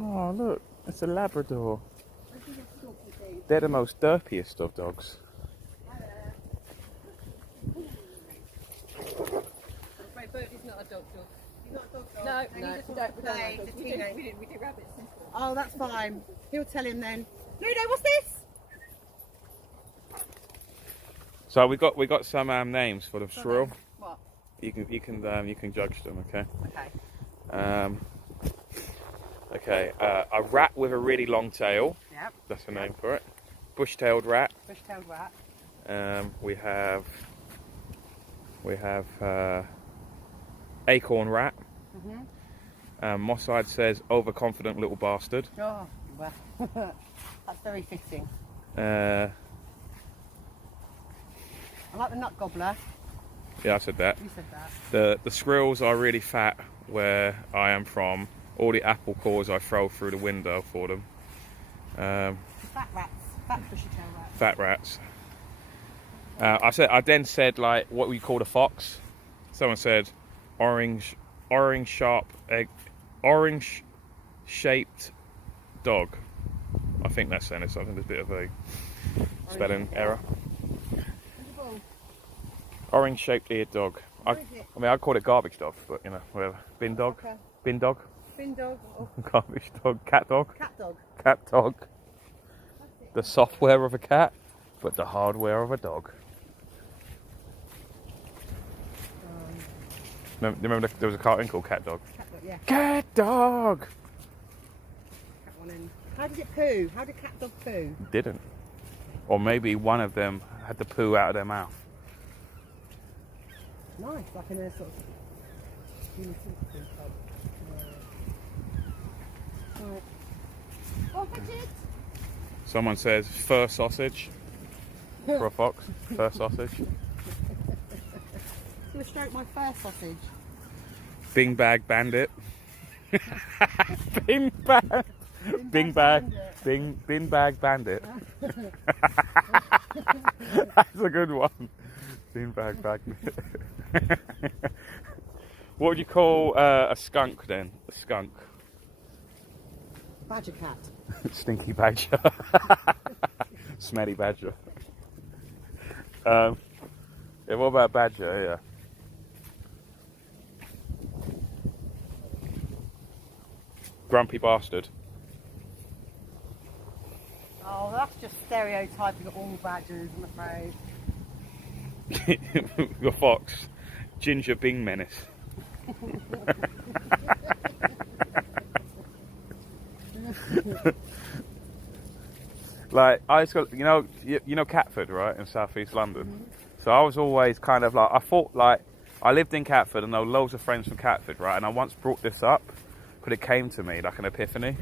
Oh, look, it's a Labrador. They're the most derpiest of dogs. He's not a dog. He's not a dog. No, we don't play. We do rabbits. Oh, that's fine. He'll tell him then. Ludo, what's this? So we got some names for the squirrel. What? You can judge them, okay? Okay. Okay. A rat with a really long tail. Yep. That's the name for it. Bush-tailed rat. Bush-tailed rat. We have acorn rat. Mhm. Mossad says overconfident little bastard. Oh, well, that's very fitting. Uh, I like the nut gobbler. yeah, I said that. You said that. The squirrels are really fat where I am from. All the apple cores I throw through the window for them. Fat rats. Fat bushy tail rats. Fat rats. I then said like what we call a fox. Someone said orange shaped dog. I think that's saying something. There's a bit of a spelling error. Orange shaped eared dog. I mean, I'd call it garbage dog, but you know, whatever. Bin dog. Okay. Bin dog. Bin dog. Or Garbage dog. Cat dog. cat dog. Cat dog. The software of a cat, but the hardware of a dog. Remember there was a cartoon called Cat Dog? Cat dog, yeah. Cat Dog! Cat one in. How did it poo? How did cat dog poo? Didn't. Or maybe one of them had the poo out of their mouth. Nice, like in a sort of uniform Right. Oh, Bridget! Someone says fur sausage for a fox. Fur sausage. Gonna stroke my fur sausage. Bing bag bandit. Bing bag. Bing bag. Bin bag bandit. That's a good one. Bin bag bandit. What would you call a skunk then? A skunk. Badger cat. Stinky badger. Smelly badger. Yeah, what about badger? Yeah. Grumpy bastard. Oh, that's just stereotyping all badgers, I'm afraid. The fox. Ginger Bing menace. Like I just got, you know Catford, right, in southeast London. Mm-hmm. So I was always kind of like, I thought like I lived in Catford and there were loads of friends from Catford, right? And I once brought this up, but it came to me like an epiphany,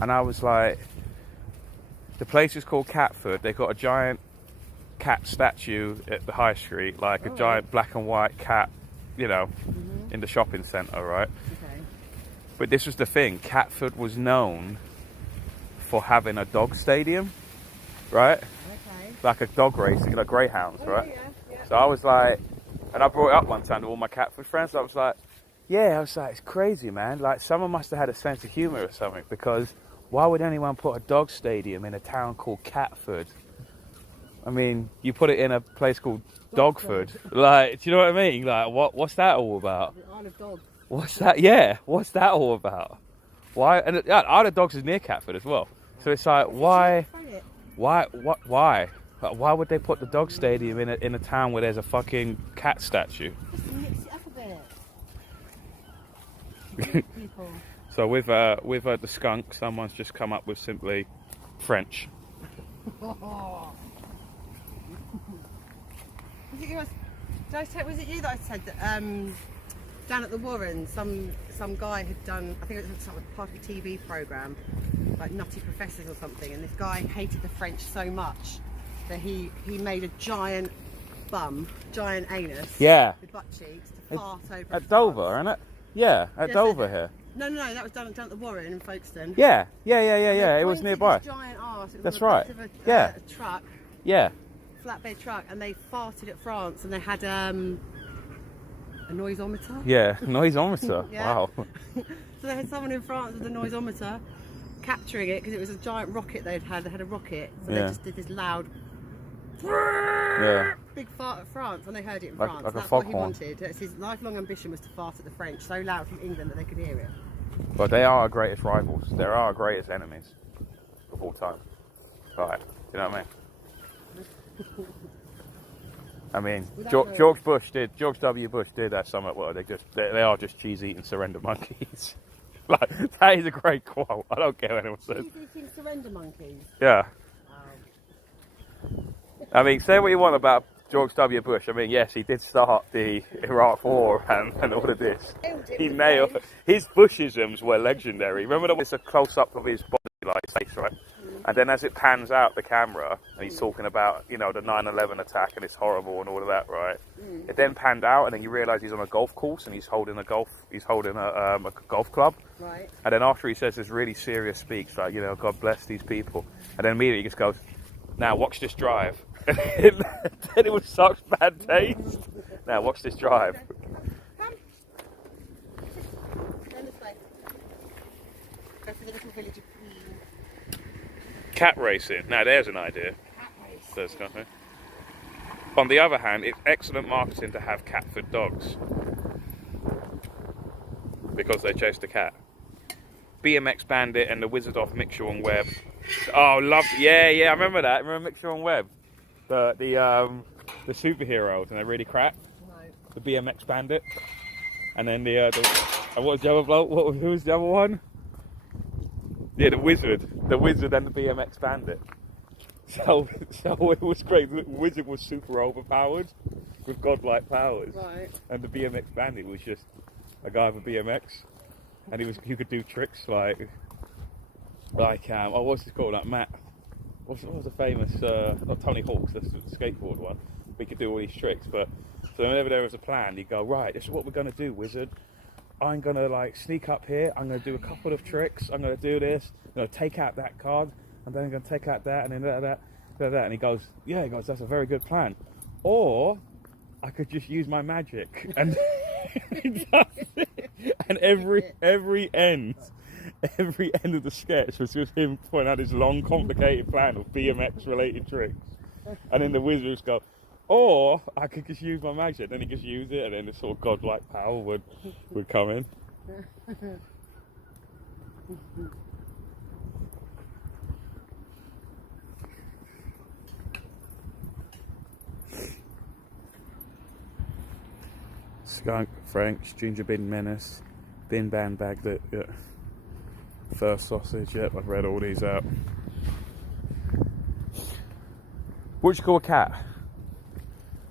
and I was like, the place is called Catford. They got a giant cat statue at the high street, like a giant black and white cat, you know, in the shopping centre, right? Okay. But this was the thing. Catford was known for having a dog stadium, right? Okay. Like a dog racing, like greyhounds, Oh, right? yeah. So I was like, and I brought it up one time to all my Catford friends. I was like, it's crazy, man. Like someone must have had a sense of humour or something, because why would anyone put a dog stadium in a town called Catford? I mean, you put it in a place called Dogford. Like, do you know what I mean? Like, what's that all about? The Isle of Dogs. What's that? Yeah, what's that all about? Why? And Isle of Dogs is near Catford as well. So it's like, why? Why? Why would they put the dog stadium in a town where there's a fucking cat statue? Just mix it up a bit. People. So with the skunk, someone's just come up with simply French. Was it you that I said that down at the Warren, some guy had done, I think it was part of a TV programme, like Nutty Professors or something, and this guy hated the French so much that he made a giant giant anus with butt cheeks to fart over At Dover, isn't it? Yeah, at Dover here. No, that was done at the Warren in Folkestone. Yeah. It was nearby. This giant arse. It was That's on the right. back of Yeah. a truck. Yeah. Flatbed truck, and they farted at France, and they had a noisometer. Yeah, noisometer. Yeah. Wow. So they had someone in France with a noisometer capturing it because it was a giant rocket they'd had. They had a rocket, so they just did this loud, big fart at France, and they heard it in France. like a That's what he foghorn. wanted. That's his lifelong ambition, was to fart at the French so loud from England that they could hear it. But they are our greatest rivals. They're our greatest enemies of all time. Right. Do you know what I mean? I mean, George W. Bush did that somewhat well. They are just cheese-eating surrender monkeys. Like, that is a great quote. I don't care what anyone says. Cheese-eating surrender monkeys. Yeah. I mean, say what you want about George W. Bush. I mean, yes, he did start the Iraq War and all of this. He nailed his Bushisms were legendary. Remember that was a close up of his body, like his face, right? And then as it pans out the camera, and he's talking about, you know, the 9/11 attack and it's horrible and all of that, right? It then panned out, and then you realise he's on a golf course and he's holding a golf club. Right. And then after he says this really serious speech, like, you know, God bless these people, and then immediately he just goes, "Now watch this drive." And it was such bad taste. Now watch this drive. Come. Turn this way. Go to the little village of Peene. Cat racing. Now there's an idea. Cat race. There's nothing. On the other hand, it's excellent marketing to have cat-food dogs because they chase the cat. BMX Bandit and the Wizard of Mixture and Web. Oh, love! Yeah, I remember that. Remember Mixture and Web, the superheroes, and they're really crap. No. The BMX Bandit, and then and what was the other bloke? Who was the other one? Yeah, the Wizard and the BMX Bandit. So it was great. The Wizard was super overpowered with godlike powers, Right. and the BMX Bandit was just a guy with a BMX, and he could do tricks like what's it called? Like Matt. What was the famous? Not Tony Hawk's, the skateboard one. We could do all these tricks, but so whenever there was a plan, you go, right, this is what we're gonna do, Wizard. I'm gonna like sneak up here. I'm gonna do a couple of tricks. I'm gonna do this. I'm gonna take out that card, and then I'm gonna take out that, and then that. And he goes, yeah. He goes, that's a very good plan. Or I could just use my magic, and he does it. And every end of the sketch was just him pointing out his long, complicated plan of BMX related tricks. And then the wizards go, or I could just use my magic. Then he just use it, and then this sort of godlike power would come in. Skunk, French, Ginger Bin Menace, Bin Ban Baglet, yeah. First Sausage, yep, I've read all these out. What would you call a cat?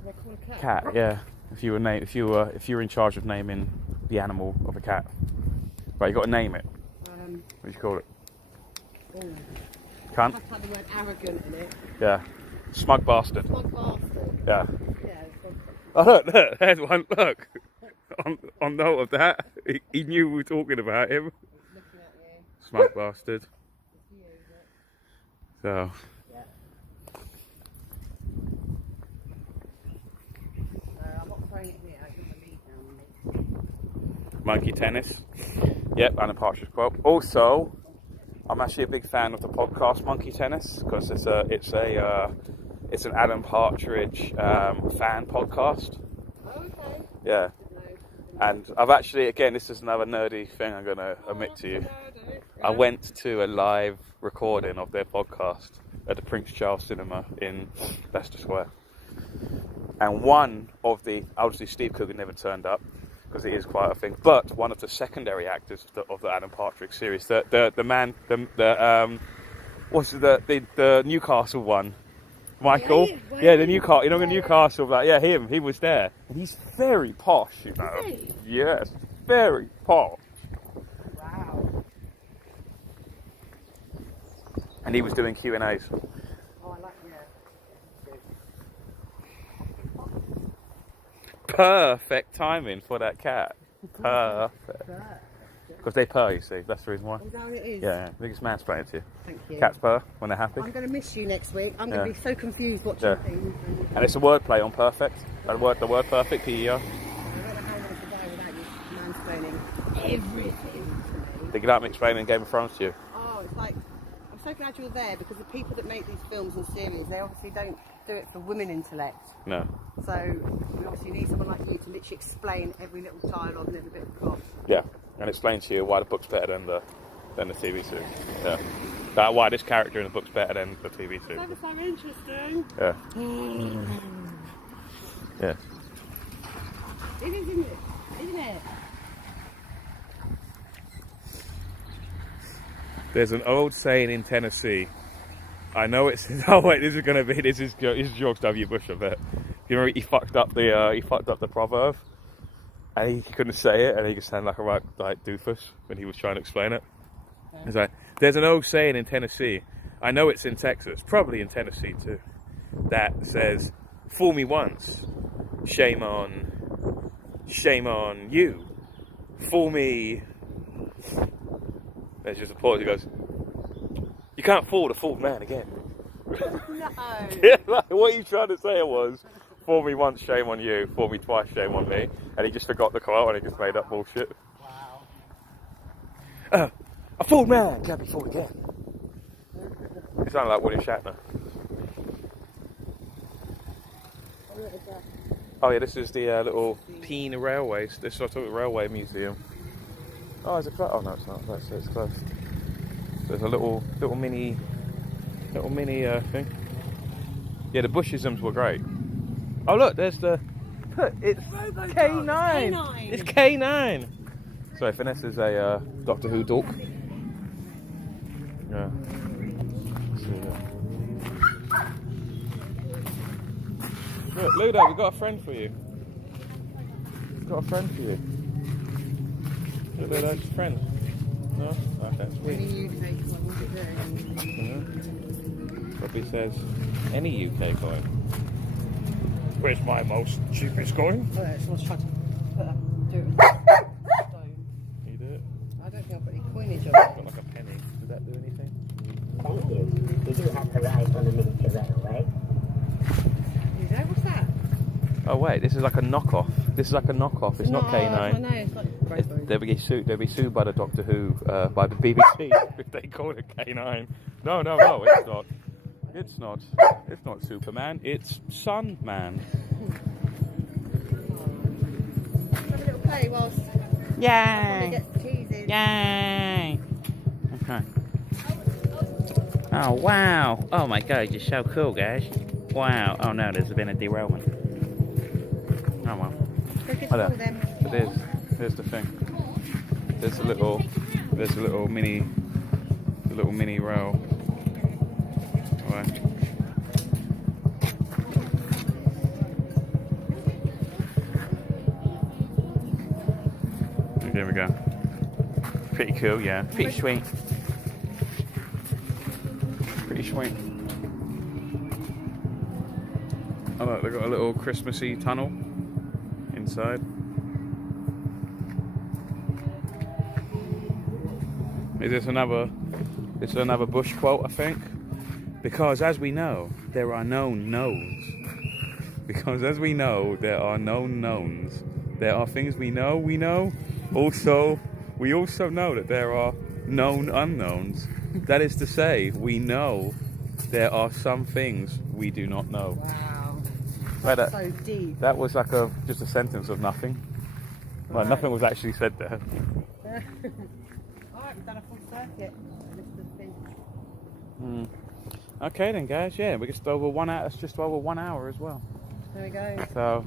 They call a Cat, yeah. If you were in charge of naming the animal of a cat. Right, you got to name it. What would you call it? Cunt? I've had the word arrogant in it. Yeah. Smug bastard. Smug bastard. Yeah. Yeah. Oh look, there's one, look. On note of that, he knew we were talking about him. Looking at you. Smug bastard. You, is it? So. Yeah. I'm not throwing it here. I give the lead down. Monkey tennis. Yep, and a partridge quote. Also, I'm actually a big fan of the podcast Monkey Tennis because it's an Adam Partridge fan podcast. Oh, okay. Yeah. And I've actually, again, this is another nerdy thing I'm going to admit to you. I went to a live recording of their podcast at the Prince Charles Cinema in Leicester Square. And one of the, obviously Steve Coogan never turned up because it is quite a thing, but one of the secondary actors of the Adam Partridge series, the Newcastle one, Michael, yeah, the Newcastle, the Newcastle, like, yeah, he was there, and he's very posh, you know. Is he? Yes, very posh. Wow. And he was doing Q&As. Oh, I like, yeah. Perfect timing for that cat. Perfect. Because they purr, you see. That's the reason why. Is that what it is? Yeah, biggest mansplaining to you. Thank you. Cats purr when they're happy. I'm going to miss you next week. I'm going to be so confused watching Yeah. things. And it's a wordplay on perfect. The word perfect, PER. I don't know how I'm going to survive without you mansplaining everything to me. They get out and explaining Game of Thrones to you. Oh, it's like, I'm so glad you're there because the people that make these films and series, they obviously don't do it for women intellect. No. So we obviously need someone like you to literally explain every little dialogue and every bit of plot. Yeah. And explain to you why the book's better than the TV series. Yeah. Why this character in the book's better than the TV series. That's so interesting. Yeah. Yeah. It is, isn't it? Isn't it? There's an old saying in Tennessee. I know it's. Oh wait, this is George W. Bush, I bet. You know, he fucked up the proverb, and he couldn't say it, and he just sounded like a right like doofus when he was trying to explain it. He's like, there's an old saying in Tennessee. I know it's in Texas, probably in Tennessee too. That says, "Fool me once, shame on you. Fool me." There's just a pause. He goes, "You can't fool the fooled man again." No. Yeah, like, what he's trying to say was, "Fool me once, shame on you. Fool me twice, shame on me." And he just forgot the quote and he just made up bullshit. Wow. A fooled man can't be fooled again. It sounded like William Shatner. Oh yeah, this is the little Peene Railway. This is sort of railway museum. Oh, is it closed? Oh no, it's not. That's it's closed. There's a little mini thing. Yeah, the Bushisms were great. Oh look, there's the. It's K9. It's K9. So Finesse is a Doctor Who dork. Yeah. Look, Ludo, we've got a friend for you. We've got a friend for you. Look, Ludo's a friend. No? Okay, sweet. Any UK one would do. Bobby says, any UK coin. Where's my most cheapest coin? Oh, yeah, someone's trying to do it with stone. You do it? I don't think I've got any coinage on It's it. got like a penny. Does that do anything? Thank you. You do have arrived on the miniature railway. You know, what's that? Oh wait, this is like a knockoff. This is like a knockoff. It's not K9. I know, it's like rainbow. They'll be sued by the Doctor Who, by the BBC if they call it K9. No, it's not. It's not. It's not Superman. It's Sun Man. Have a little play whilst Yay! everybody gets teasing. Yay! Okay. Oh wow! Oh my god, you're so cool, guys. Wow! Oh no, there's been a derailment. Oh well. Go get Oh, all there. them. There's the thing. There's a little mini rail. Right. There we go. Pretty cool, yeah. Pretty sweet. Pretty sweet. Oh look, they've got a little Christmassy tunnel inside. This is another Bush quote, I think. Because as we know, there are known knowns. Because as we know, there are known knowns. There are things we know. Also, we also know that there are known unknowns. That is to say, we know there are some things we do not know. Wow. Right, That's so deep. that was like just a sentence of nothing. Like Right. nothing was actually said there. Alright, we've done a full circuit. This is the thing. Okay then, guys. Yeah, we're just over 1 hour. It's just over 1 hour as well. There we go. So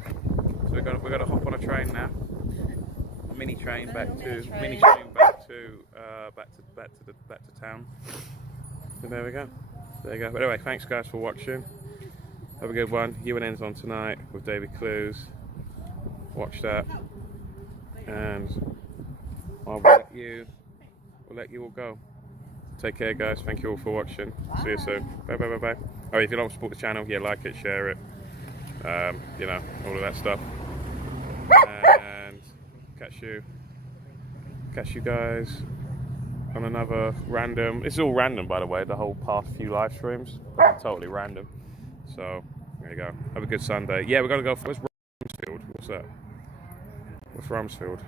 we're gonna hop on a train now. A mini train back to town. So there we go. There you go. But anyway, thanks guys for watching. Have a good one. UNN's on tonight with David Clues. Watch that, and we'll let you all go. Take care, guys. Thank you all for watching. See you soon. Bye. Oh, if you don't support the channel, yeah, like it, share it. You know, all of that stuff. And catch you guys on another random. It's all random, by the way. The whole past few live streams, totally random. So there you go. Have a good Sunday. Yeah, we're gonna go. Where's Rumsfield? What's that? What's Rumsfield?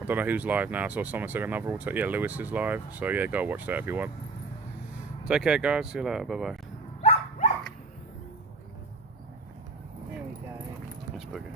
I don't know who's live now. I saw someone say another alter. Yeah, Lewis is live. So yeah, go watch that if you want. Take care, guys. See you later. Bye bye. There we go. That's boogie.